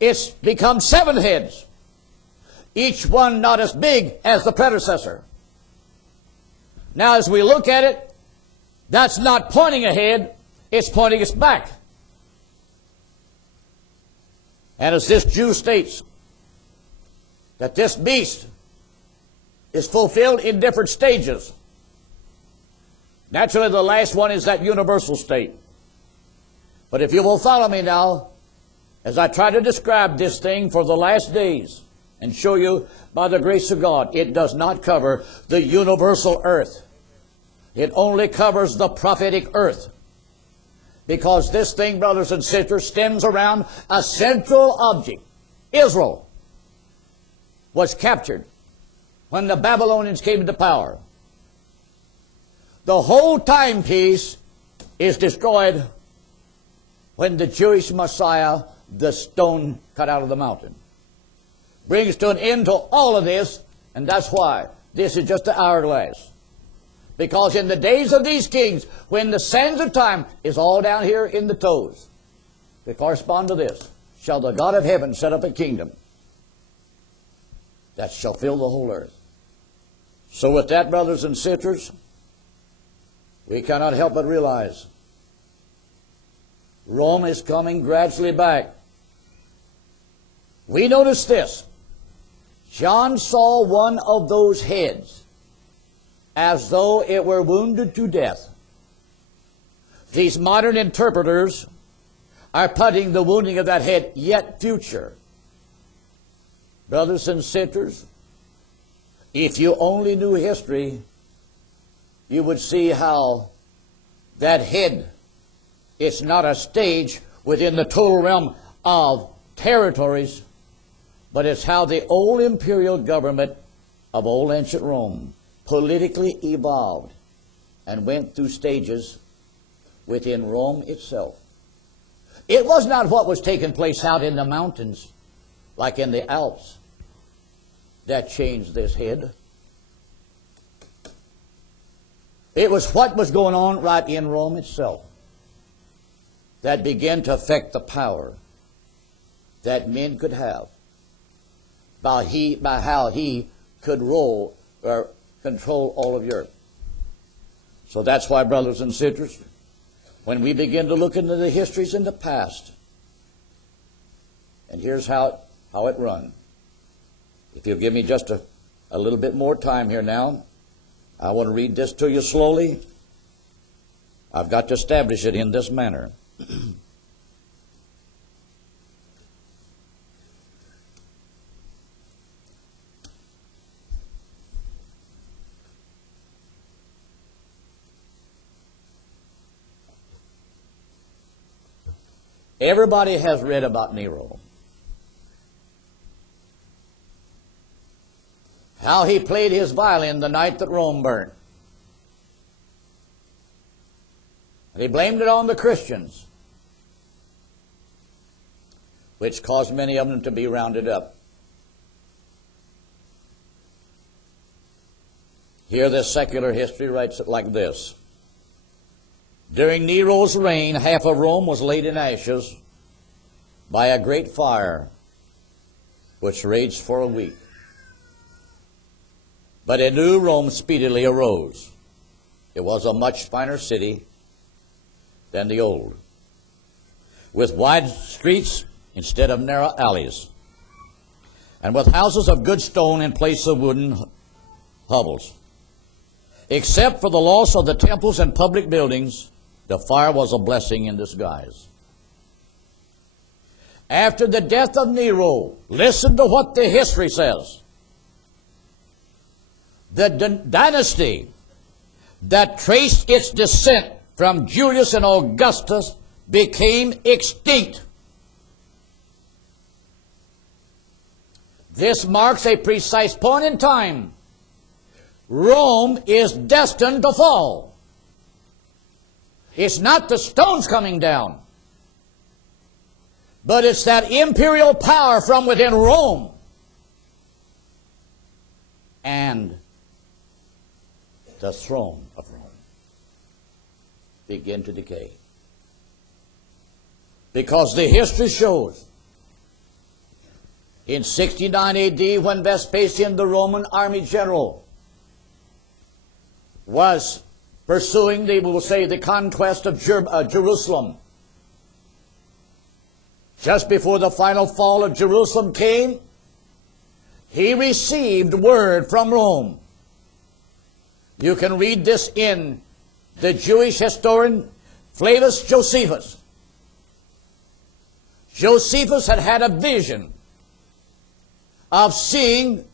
It's become 7 heads, each one not as big as the predecessor. Now, as we look at it, that's not pointing ahead, it's pointing us back. And as this Jew states, that this beast is fulfilled in different stages. Naturally, the last one is that universal state. But if you will follow me now, as I try to describe this thing for the last days and show you by the grace of God, it does not cover the universal earth. It only covers the prophetic earth. Because this thing, brothers and sisters, stems around a central object. Israel was captured when the Babylonians came into power. The whole timepiece is destroyed when the Jewish Messiah, the stone cut out of the mountain, brings to an end to all of this, and that's why this is just the hourglass. Because in the days of these kings, when the sands of time is all down here in the toes, to correspond to this, shall the God of heaven set up a kingdom that shall fill the whole earth. So with that, brothers and sisters, we cannot help but realize Rome is coming gradually back. We notice this. John saw one of those heads as though it were wounded to death. These modern interpreters are putting the wounding of that head yet future. Brothers and sisters, if you only knew history, you would see how that head is not a stage within the total realm of territories, but it's how the old imperial government of old ancient Rome politically evolved and went through stages within Rome itself. It was not what was taking place out in the mountains, like in the Alps, that changed this head. It was what was going on right in Rome itself that began to affect the power that men could have by how he could rule or control all of Europe. So that's why, brothers and sisters, when we begin to look into the histories in the past, and here's how it run. If you'll give me just a little bit more time here now, I want to read this to you slowly. I've got to establish it in this manner. Everybody has read about Nero. how he played his violin the night that Rome burned. And he blamed it on the Christians, which caused many of them to be rounded up. Here, this secular history writes it like this. During Nero's reign, half of Rome was laid in ashes by a great fire, which raged for a week. But a new Rome speedily arose. It was a much finer city than the old, with wide streets instead of narrow alleys, and with houses of good stone in place of wooden hovels. Except for the loss of the temples and public buildings, the fire was a blessing in disguise. After the death of Nero, listen to what the history says. The dynasty that traced its descent from Julius and Augustus became extinct. This marks a precise point in time. Rome is destined to fall. It's not the stones coming down, but it's that imperial power from within Rome and the throne of Rome begin to decay. Because the history shows in 69 A.D., when Vespasian, the Roman army general, was pursuing, we will say, the conquest of Jerusalem. Just before the final fall of Jerusalem came, he received word from Rome. You can read this in the Jewish historian Flavius Josephus. Josephus had had a vision of seeing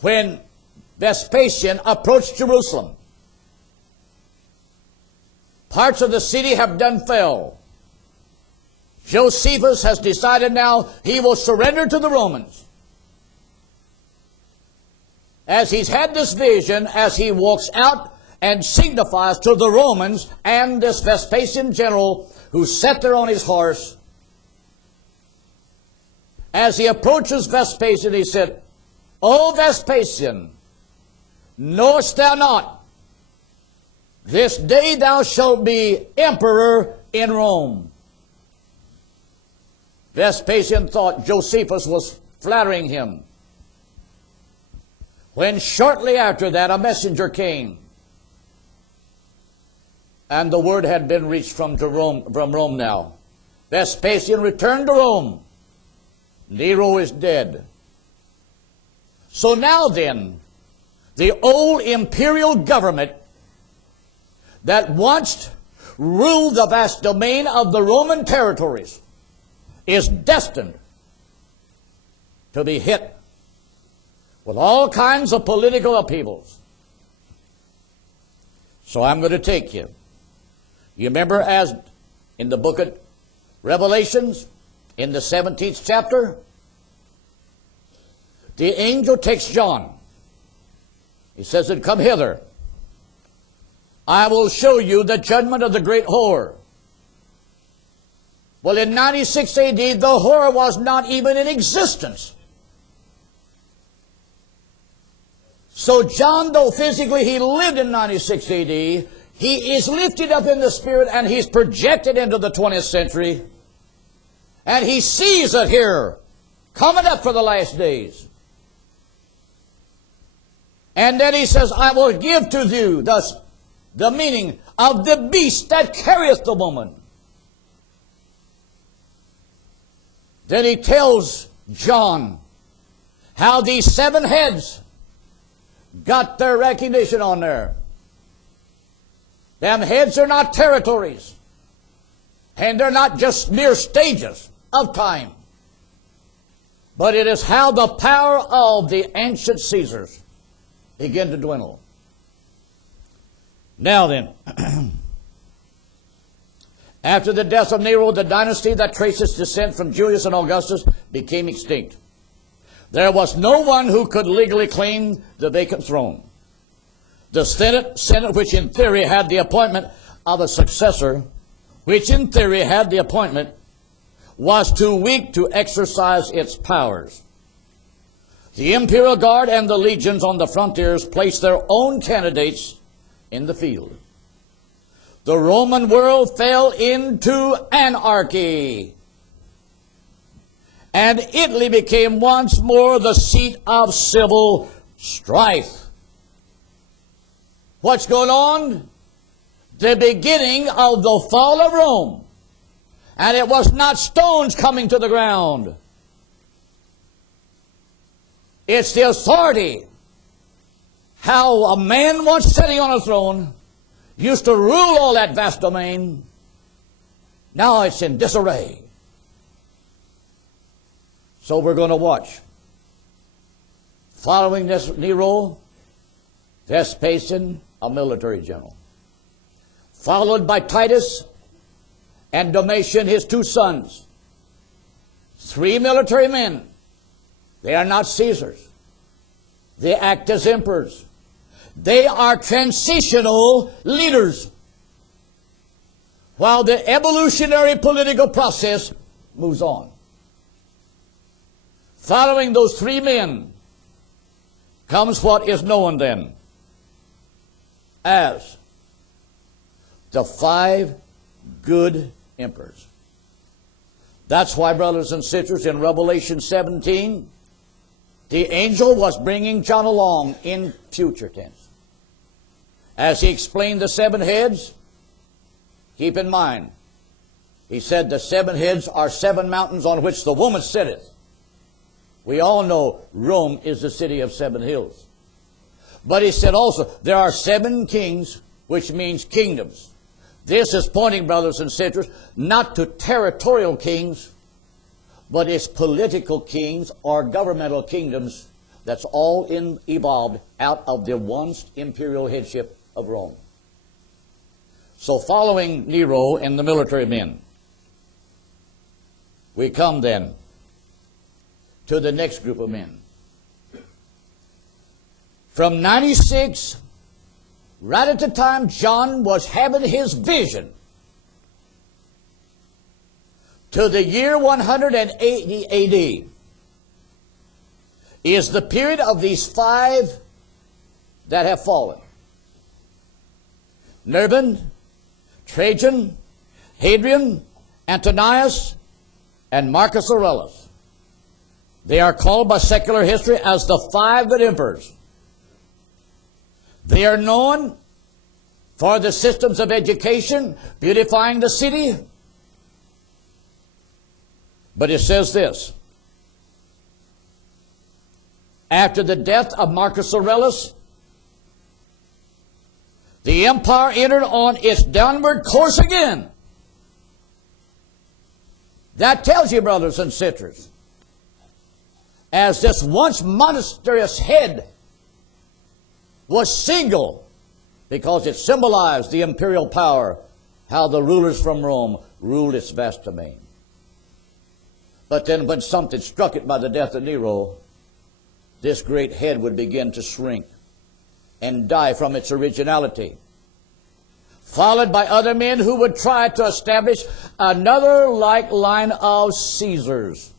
when Vespasian approached Jerusalem. Parts of the city have done fell. Josephus has decided now he will surrender to the Romans. As he's had this vision, as he walks out and signifies to the Romans and this Vespasian general who sat there on his horse, as he approaches Vespasian, he said, O Vespasian, knowest thou not, this day thou shalt be emperor in Rome. Vespasian thought Josephus was flattering him, when shortly after that a messenger came, and the word had been reached from Rome now. Vespasian returned to Rome. Nero is dead. So now then, the old imperial government that once ruled the vast domain of the Roman territories is destined to be hit with all kinds of political upheavals. So I'm going to take you. You remember, as in the book of Revelations, in the 17th chapter, the angel takes John. He says, come hither. I will show you the judgment of the great whore. Well, in 96 A.D., the whore was not even in existence. So John, though physically he lived in 96 A.D., he is lifted up in the spirit and he's projected into the 20th century. And he sees it here, coming up for the last days. And then he says, I will give to you the meaning of the beast that carrieth the woman. Then he tells John how these 7 heads got their recognition on there. Them heads are not territories. And they're not just mere stages of time. But it is how the power of the ancient Caesars begin to dwindle. Now then, after the death of Nero, the dynasty that traces descent from Julius and Augustus became extinct. there was no one who could legally claim the vacant throne. The Senate, which in theory had the appointment of a successor, which in theory had the appointment, was too weak to exercise its powers. The imperial guard and the legions on the frontiers placed their own candidates in the field. The Roman world fell into anarchy, and Italy became once more the seat of civil strife. What's going on? The beginning of the fall of Rome. And it was not stones coming to the ground. It's the authority. How a man once sitting on a throne used to rule all that vast domain. Now it's in disarray. So we're going to watch. Following this Nero, Vespasian, a military general. Followed by Titus and Domitian, his two sons. 3 military men. They are not Caesars. They act as emperors. They are transitional leaders. While the evolutionary political process moves on. Following those 3 men comes what is known then as the 5 good emperors. That's why, brothers and sisters, in Revelation 17, the angel was bringing John along in future tense. As he explained the 7 heads, keep in mind, he said the 7 heads are 7 mountains on which the woman sitteth. We all know Rome is the city of 7 hills. But he said also, there are 7 kings, which means kingdoms. This is pointing, brothers and sisters, not to territorial kings, but it's political kings or governmental kingdoms that's all evolved out of the once imperial headship of Rome. So following Nero and the military men, we come then to the next group of men. From 96, right at the time John was having his vision, to the year 180 A.D. is the period of these 5 that have fallen. Nervan, Trajan, Hadrian, Antonius, and Marcus Aurelius. They are called by secular history as the 5 good emperors. They are known for the systems of education, beautifying the city. But it says this: after the death of Marcus Aurelius, the empire entered on its downward course again. That tells you, brothers and sisters, as this once monstrous head was single because it symbolized the imperial power, how the rulers from Rome ruled its vast domain. But then when something struck it by the death of Nero, this great head would begin to shrink and die from its originality, followed by other men who would try to establish another like line of Caesars.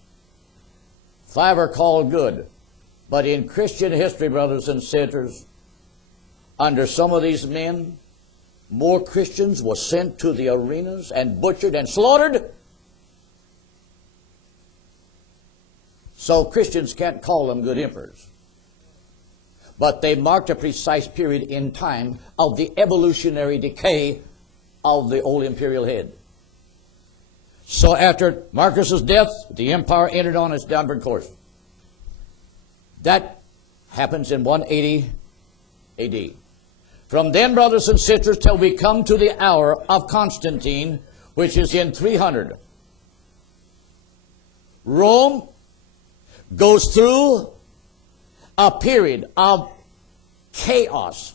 5 are called good. But in Christian history, brothers and sisters, under some of these men, more Christians were sent to the arenas and butchered and slaughtered. So Christians can't call them good emperors. But they marked a precise period in time of the evolutionary decay of the old imperial head. So after Marcus's death, the empire entered on its downward course. That happens in 180 A.D. From then, brothers and sisters, till we come to the hour of Constantine, which is in 300. Rome goes through a period of chaos.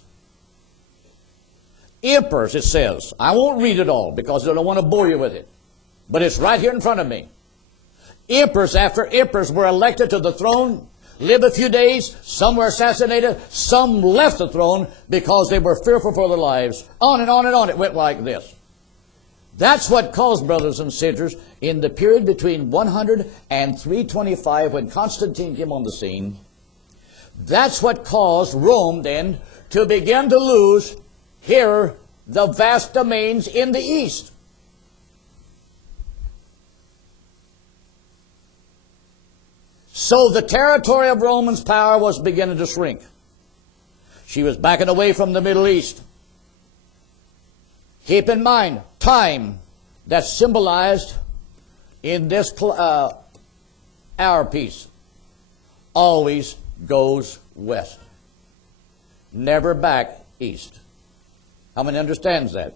Emperors, it says. I won't read it all because I don't want to bore you with it. But it's right here in front of me. Emperors after emperors were elected to the throne. lived a few days, some were assassinated, some left the throne because they were fearful for their lives. On and on and on it went like this. That's what caused, brothers and sisters, in the period between 100 and 325 when Constantine came on the scene, that's what caused Rome then to begin to lose here the vast domains in the east. So the territory of Roman's power was beginning to shrink. She was backing away from the Middle East. Keep in mind, time that's symbolized in this hour piece always goes west, never back east. How many understands that?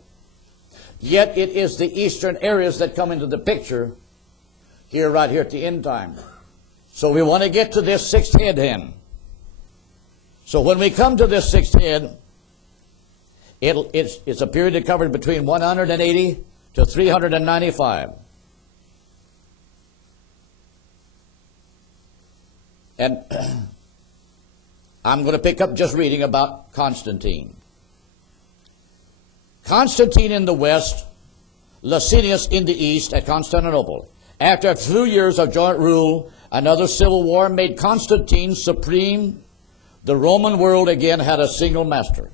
Yet it is the eastern areas that come into the picture here, right here at the end time. So we want to get to this sixth head then. So when we come to this sixth head, it's a period that covered between 180 to 395. And I'm going to pick up just reading about Constantine. Constantine in the west, Licinius in the east at Constantinople. After a few years of joint rule, another civil war made Constantine supreme. The Roman world again had a single master.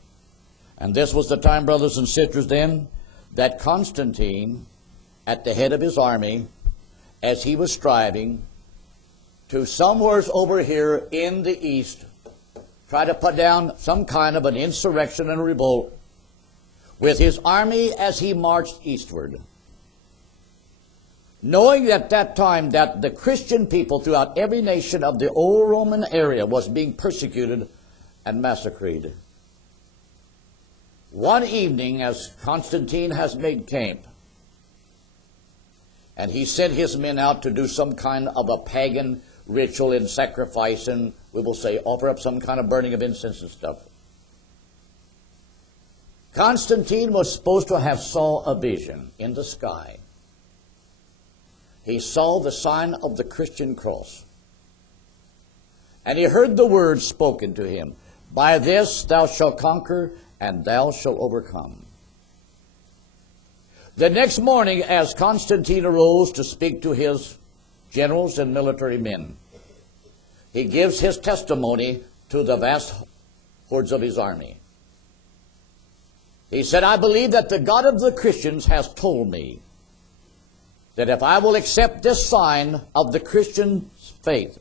And this was the time, brothers and sisters, then, that Constantine, at the head of his army, as he was striving to somewhere over here in the east, try to put down some kind of an insurrection and revolt with his army as he marched eastward. Knowing at that time that the Christian people throughout every nation of the old Roman area was being persecuted and massacred. One evening, as Constantine has made camp, and he sent his men out to do some kind of a pagan ritual and sacrifice, and we will say offer up some kind of burning of incense and stuff. Constantine was supposed to have saw a vision in the sky. He saw the sign of the Christian cross. And he heard the words spoken to him, "By this thou shalt conquer, and thou shalt overcome." The next morning, as Constantine arose to speak to his generals and military men, he gives his testimony to the vast hordes of his army. He said, "I believe that the God of the Christians has told me that if I will accept this sign of the Christian faith,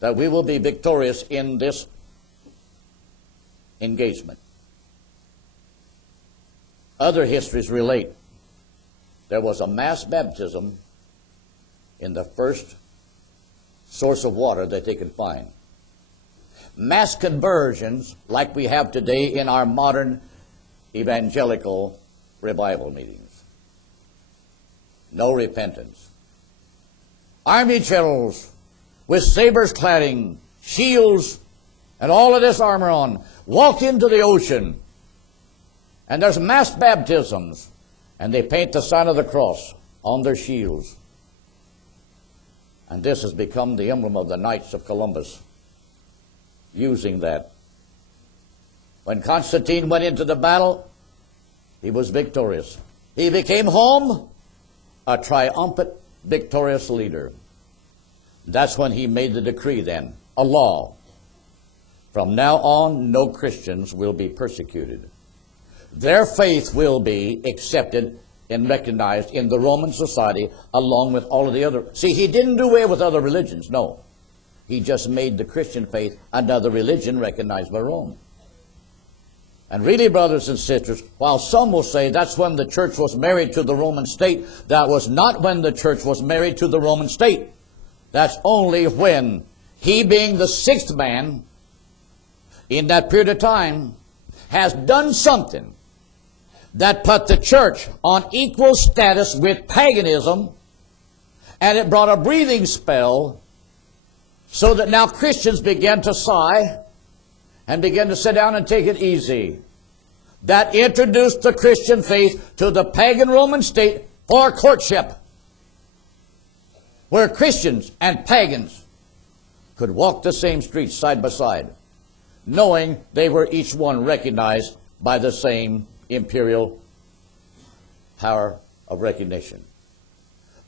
that we will be victorious in this engagement." Other histories relate there was a mass baptism in the first source of water that they could find. Mass conversions like we have today in our modern evangelical revival meetings. No repentance. Army generals with sabers cladding, shields, and all of this armor on, walk into the ocean, and there's mass baptisms, and they paint the sign of the cross on their shields. And this has become the emblem of the Knights of Columbus, using that. When Constantine went into the battle, he was victorious. He became home a triumphant, victorious leader. That's when he made the decree then, a law. From now on, no Christians will be persecuted. Their faith will be accepted and recognized in the Roman society along with all of the other. See, he didn't do away with other religions, no. He just made the Christian faith another religion recognized by Rome. And really, brothers and sisters, while some will say that's when the church was married to the Roman state, that was not when the church was married to the Roman state. That's only when he, being the sixth man in that period of time, has done something that put the church on equal status with paganism, and it brought a breathing spell so that now Christians began to sigh and began to sit down and take it easy. That introduced the Christian faith to the pagan Roman state for courtship, where Christians and pagans could walk the same streets side by side, knowing they were each one recognized by the same imperial power of recognition.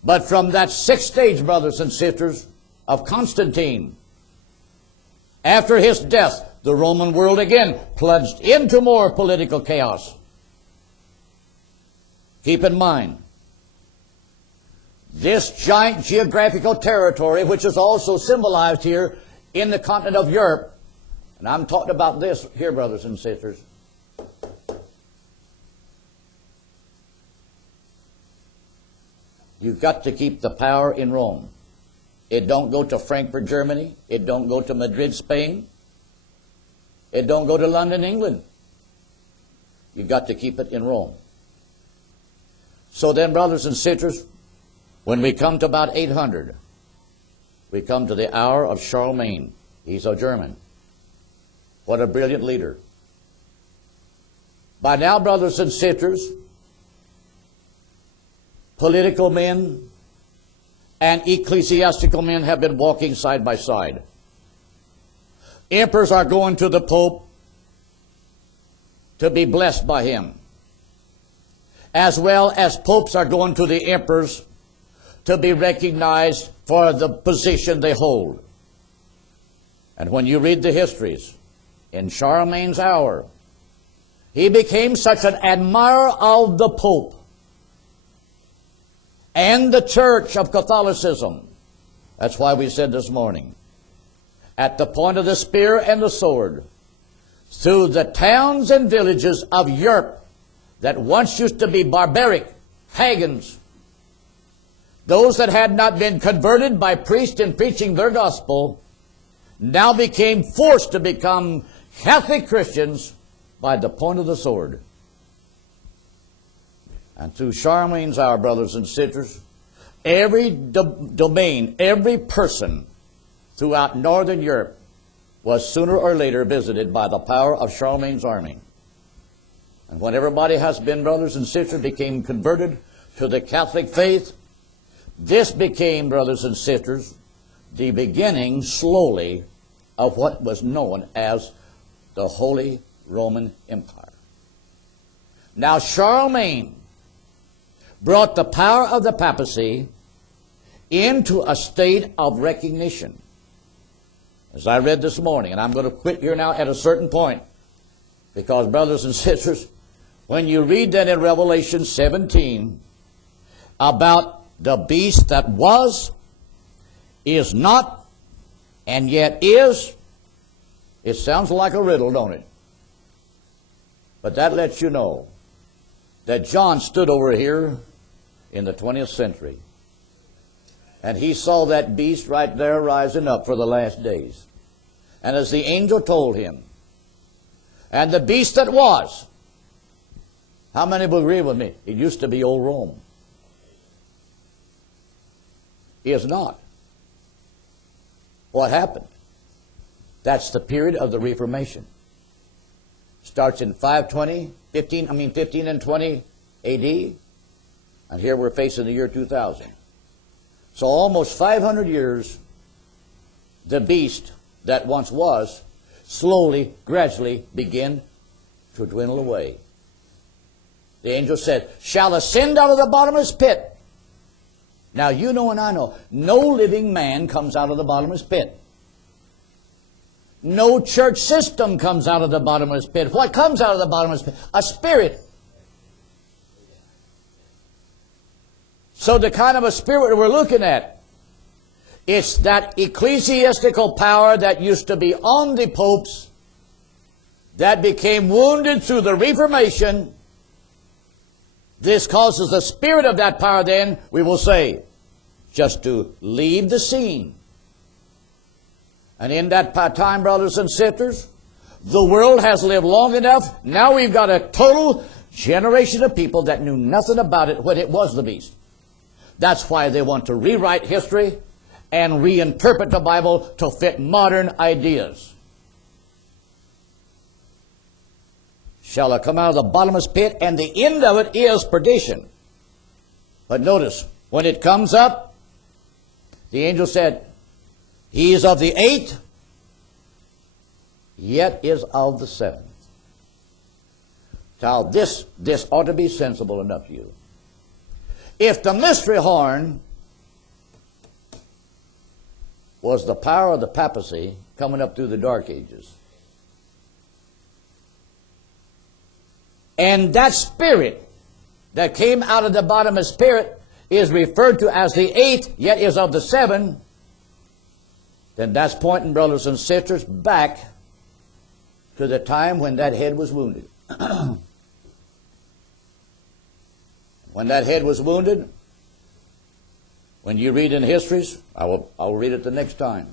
But from that sixth stage, brothers and sisters, of Constantine, after his death, the Roman world again plunged into more political chaos. Keep in mind, this giant geographical territory, which is also symbolized here in the continent of Europe, and I'm talking about this here, brothers and sisters. You've got to keep the power in Rome. It don't go to Frankfurt, Germany. It don't go to Madrid, Spain. It don't go to London, England. You've got to keep it in Rome. So then, brothers and sisters, when we come to about 800, we come to the hour of Charlemagne. He's a German. What a brilliant leader. By now, brothers and sisters, political men and ecclesiastical men have been walking side by side. Emperors are going to the Pope to be blessed by him, as well as popes are going to the emperors to be recognized for the position they hold. And when you read the histories, in Charlemagne's hour, he became such an admirer of the Pope and the Church of Catholicism. That's why we said this morning, at the point of the spear and the sword, through the towns and villages of Europe that once used to be barbaric, pagans, those that had not been converted by priests in preaching their gospel, now became forced to become Catholic Christians by the point of the sword. And through Charlemagne's hour, brothers and sisters, every domain, every person throughout northern Europe was sooner or later visited by the power of Charlemagne's army. And when everybody has been, brothers and sisters, became converted to the Catholic faith, this became, brothers and sisters, the beginning slowly of what was known as the Holy Roman Empire. Now Charlemagne brought the power of the papacy into a state of recognition. As I read this morning, and I'm going to quit here now at a certain point, because, brothers and sisters, when you read that in Revelation 17 about the beast that was, is not, and yet is, it sounds like a riddle, don't it? But that lets you know that John stood over here in the 20th century, and he saw that beast right there rising up for the last days. And as the angel told him, and the beast that was, how many will agree with me? It used to be old Rome. Is not. What happened? That's the period of the Reformation. Starts in 15 and 20 AD, and here we're facing the year 2000. So almost 500 years, the beast that once was slowly, gradually begin to dwindle away. The angel said, shall ascend out of the bottomless pit. Now you know and I know, no living man comes out of the bottomless pit. No church system comes out of the bottomless pit. What comes out of the bottomless pit? A spirit. So the kind of a spirit we're looking at, it's that ecclesiastical power that used to be on the popes that became wounded through the Reformation. This causes the spirit of that power then, we will say, just to leave the scene. And in that time, brothers and sisters, the world has lived long enough. Now we've got a total generation of people that knew nothing about it when it was the beast. That's why they want to rewrite history and reinterpret the Bible to fit modern ideas. Shall it come out of the bottomless pit, and the end of it is perdition. But notice, when it comes up, the angel said, He is of the 8th, yet is of the 7th. Now this ought to be sensible enough to you. If the mystery horn was the power of the papacy coming up through the Dark Ages, and that spirit that came out of the bottomless spirit is referred to as the 8th, yet is of the 7th, then that's pointing, brothers and sisters, back to the time when that head was wounded. When that head was wounded, when you read in histories, I will read it the next time.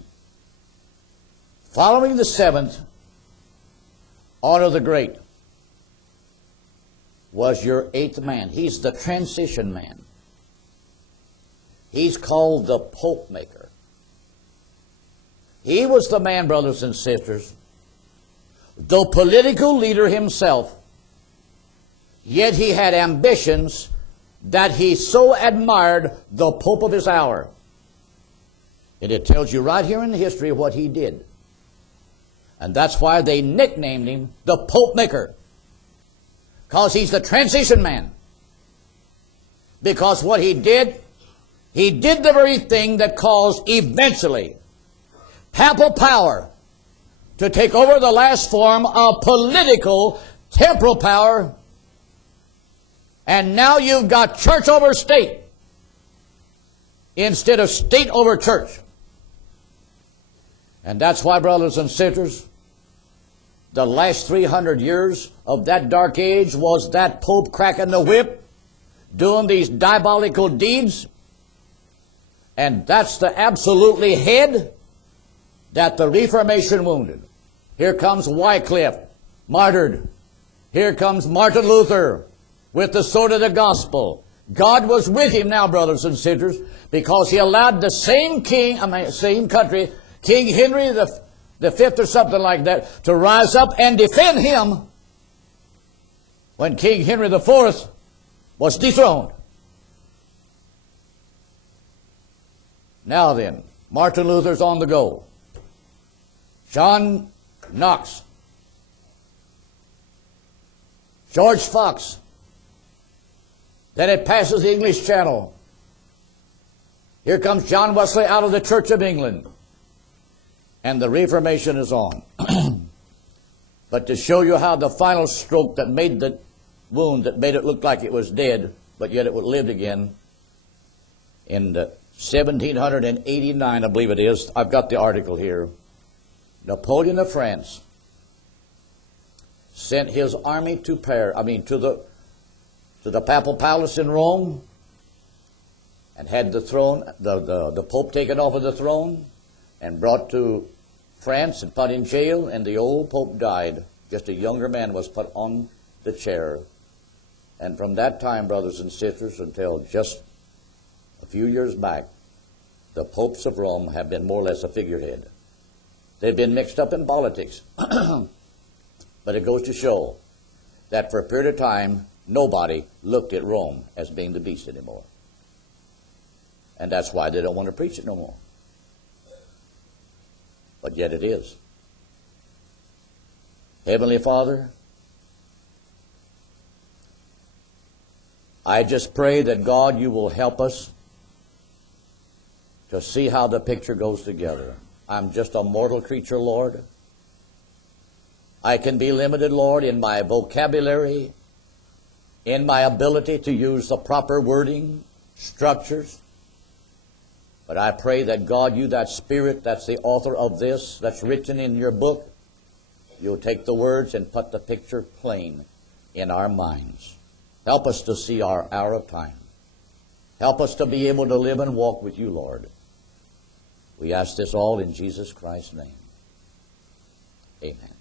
Following the 7th, Otto the Great was your 8th man. He's the transition man. He's called the Pope Maker. He was the man, brothers and sisters, though political leader himself, yet he had ambitions that he so admired the Pope of his hour. And it tells you right here in the history what he did. And that's why they nicknamed him the Pope Maker. Because he's the transition man. Because what he did the very thing that caused eventually papal power to take over the last form of political temporal power. And now you've got church over state instead of state over church. And that's why, brothers and sisters, the last 300 years of that dark age was that Pope cracking the whip, doing these diabolical deeds. And that's the absolutely head that the Reformation wounded. Here comes Wycliffe, martyred. Here comes Martin Luther with the sword of the gospel. God was with him now, brothers and sisters, because he allowed the same country, King Henry the Fifth or something like that, to rise up and defend him when King Henry the Fourth was dethroned. Now then, Martin Luther's on the go. John Knox, George Fox, then it passes the English Channel. Here comes John Wesley out of the Church of England. And the Reformation is on. But to show you how the final stroke that made the wound, that made it look like it was dead, but yet it would live again, in 1789, I believe it is, I've got the article here, Napoleon of France sent his army to the papal palace in Rome, and had the throne, the Pope taken off of the throne and brought to France and put in jail, and the old Pope died. Just a younger man was put on the chair. And from that time, brothers and sisters, until just a few years back, the popes of Rome have been more or less a figurehead. They've been mixed up in politics. But it goes to show that for a period of time, nobody looked at Rome as being the beast anymore. And that's why they don't want to preach it no more. But yet it is. Heavenly Father, I just pray that, God, you will help us to see how the picture goes together. I'm just a mortal creature, Lord. I can be limited, Lord, in my vocabulary, in my ability to use the proper wording, structures. But I pray that, God, you, that Spirit that's the author of this, that's written in your book, you'll take the words and put the picture plain in our minds. Help us to see our hour of time. Help us to be able to live and walk with you, Lord. We ask this all in Jesus Christ's name. Amen.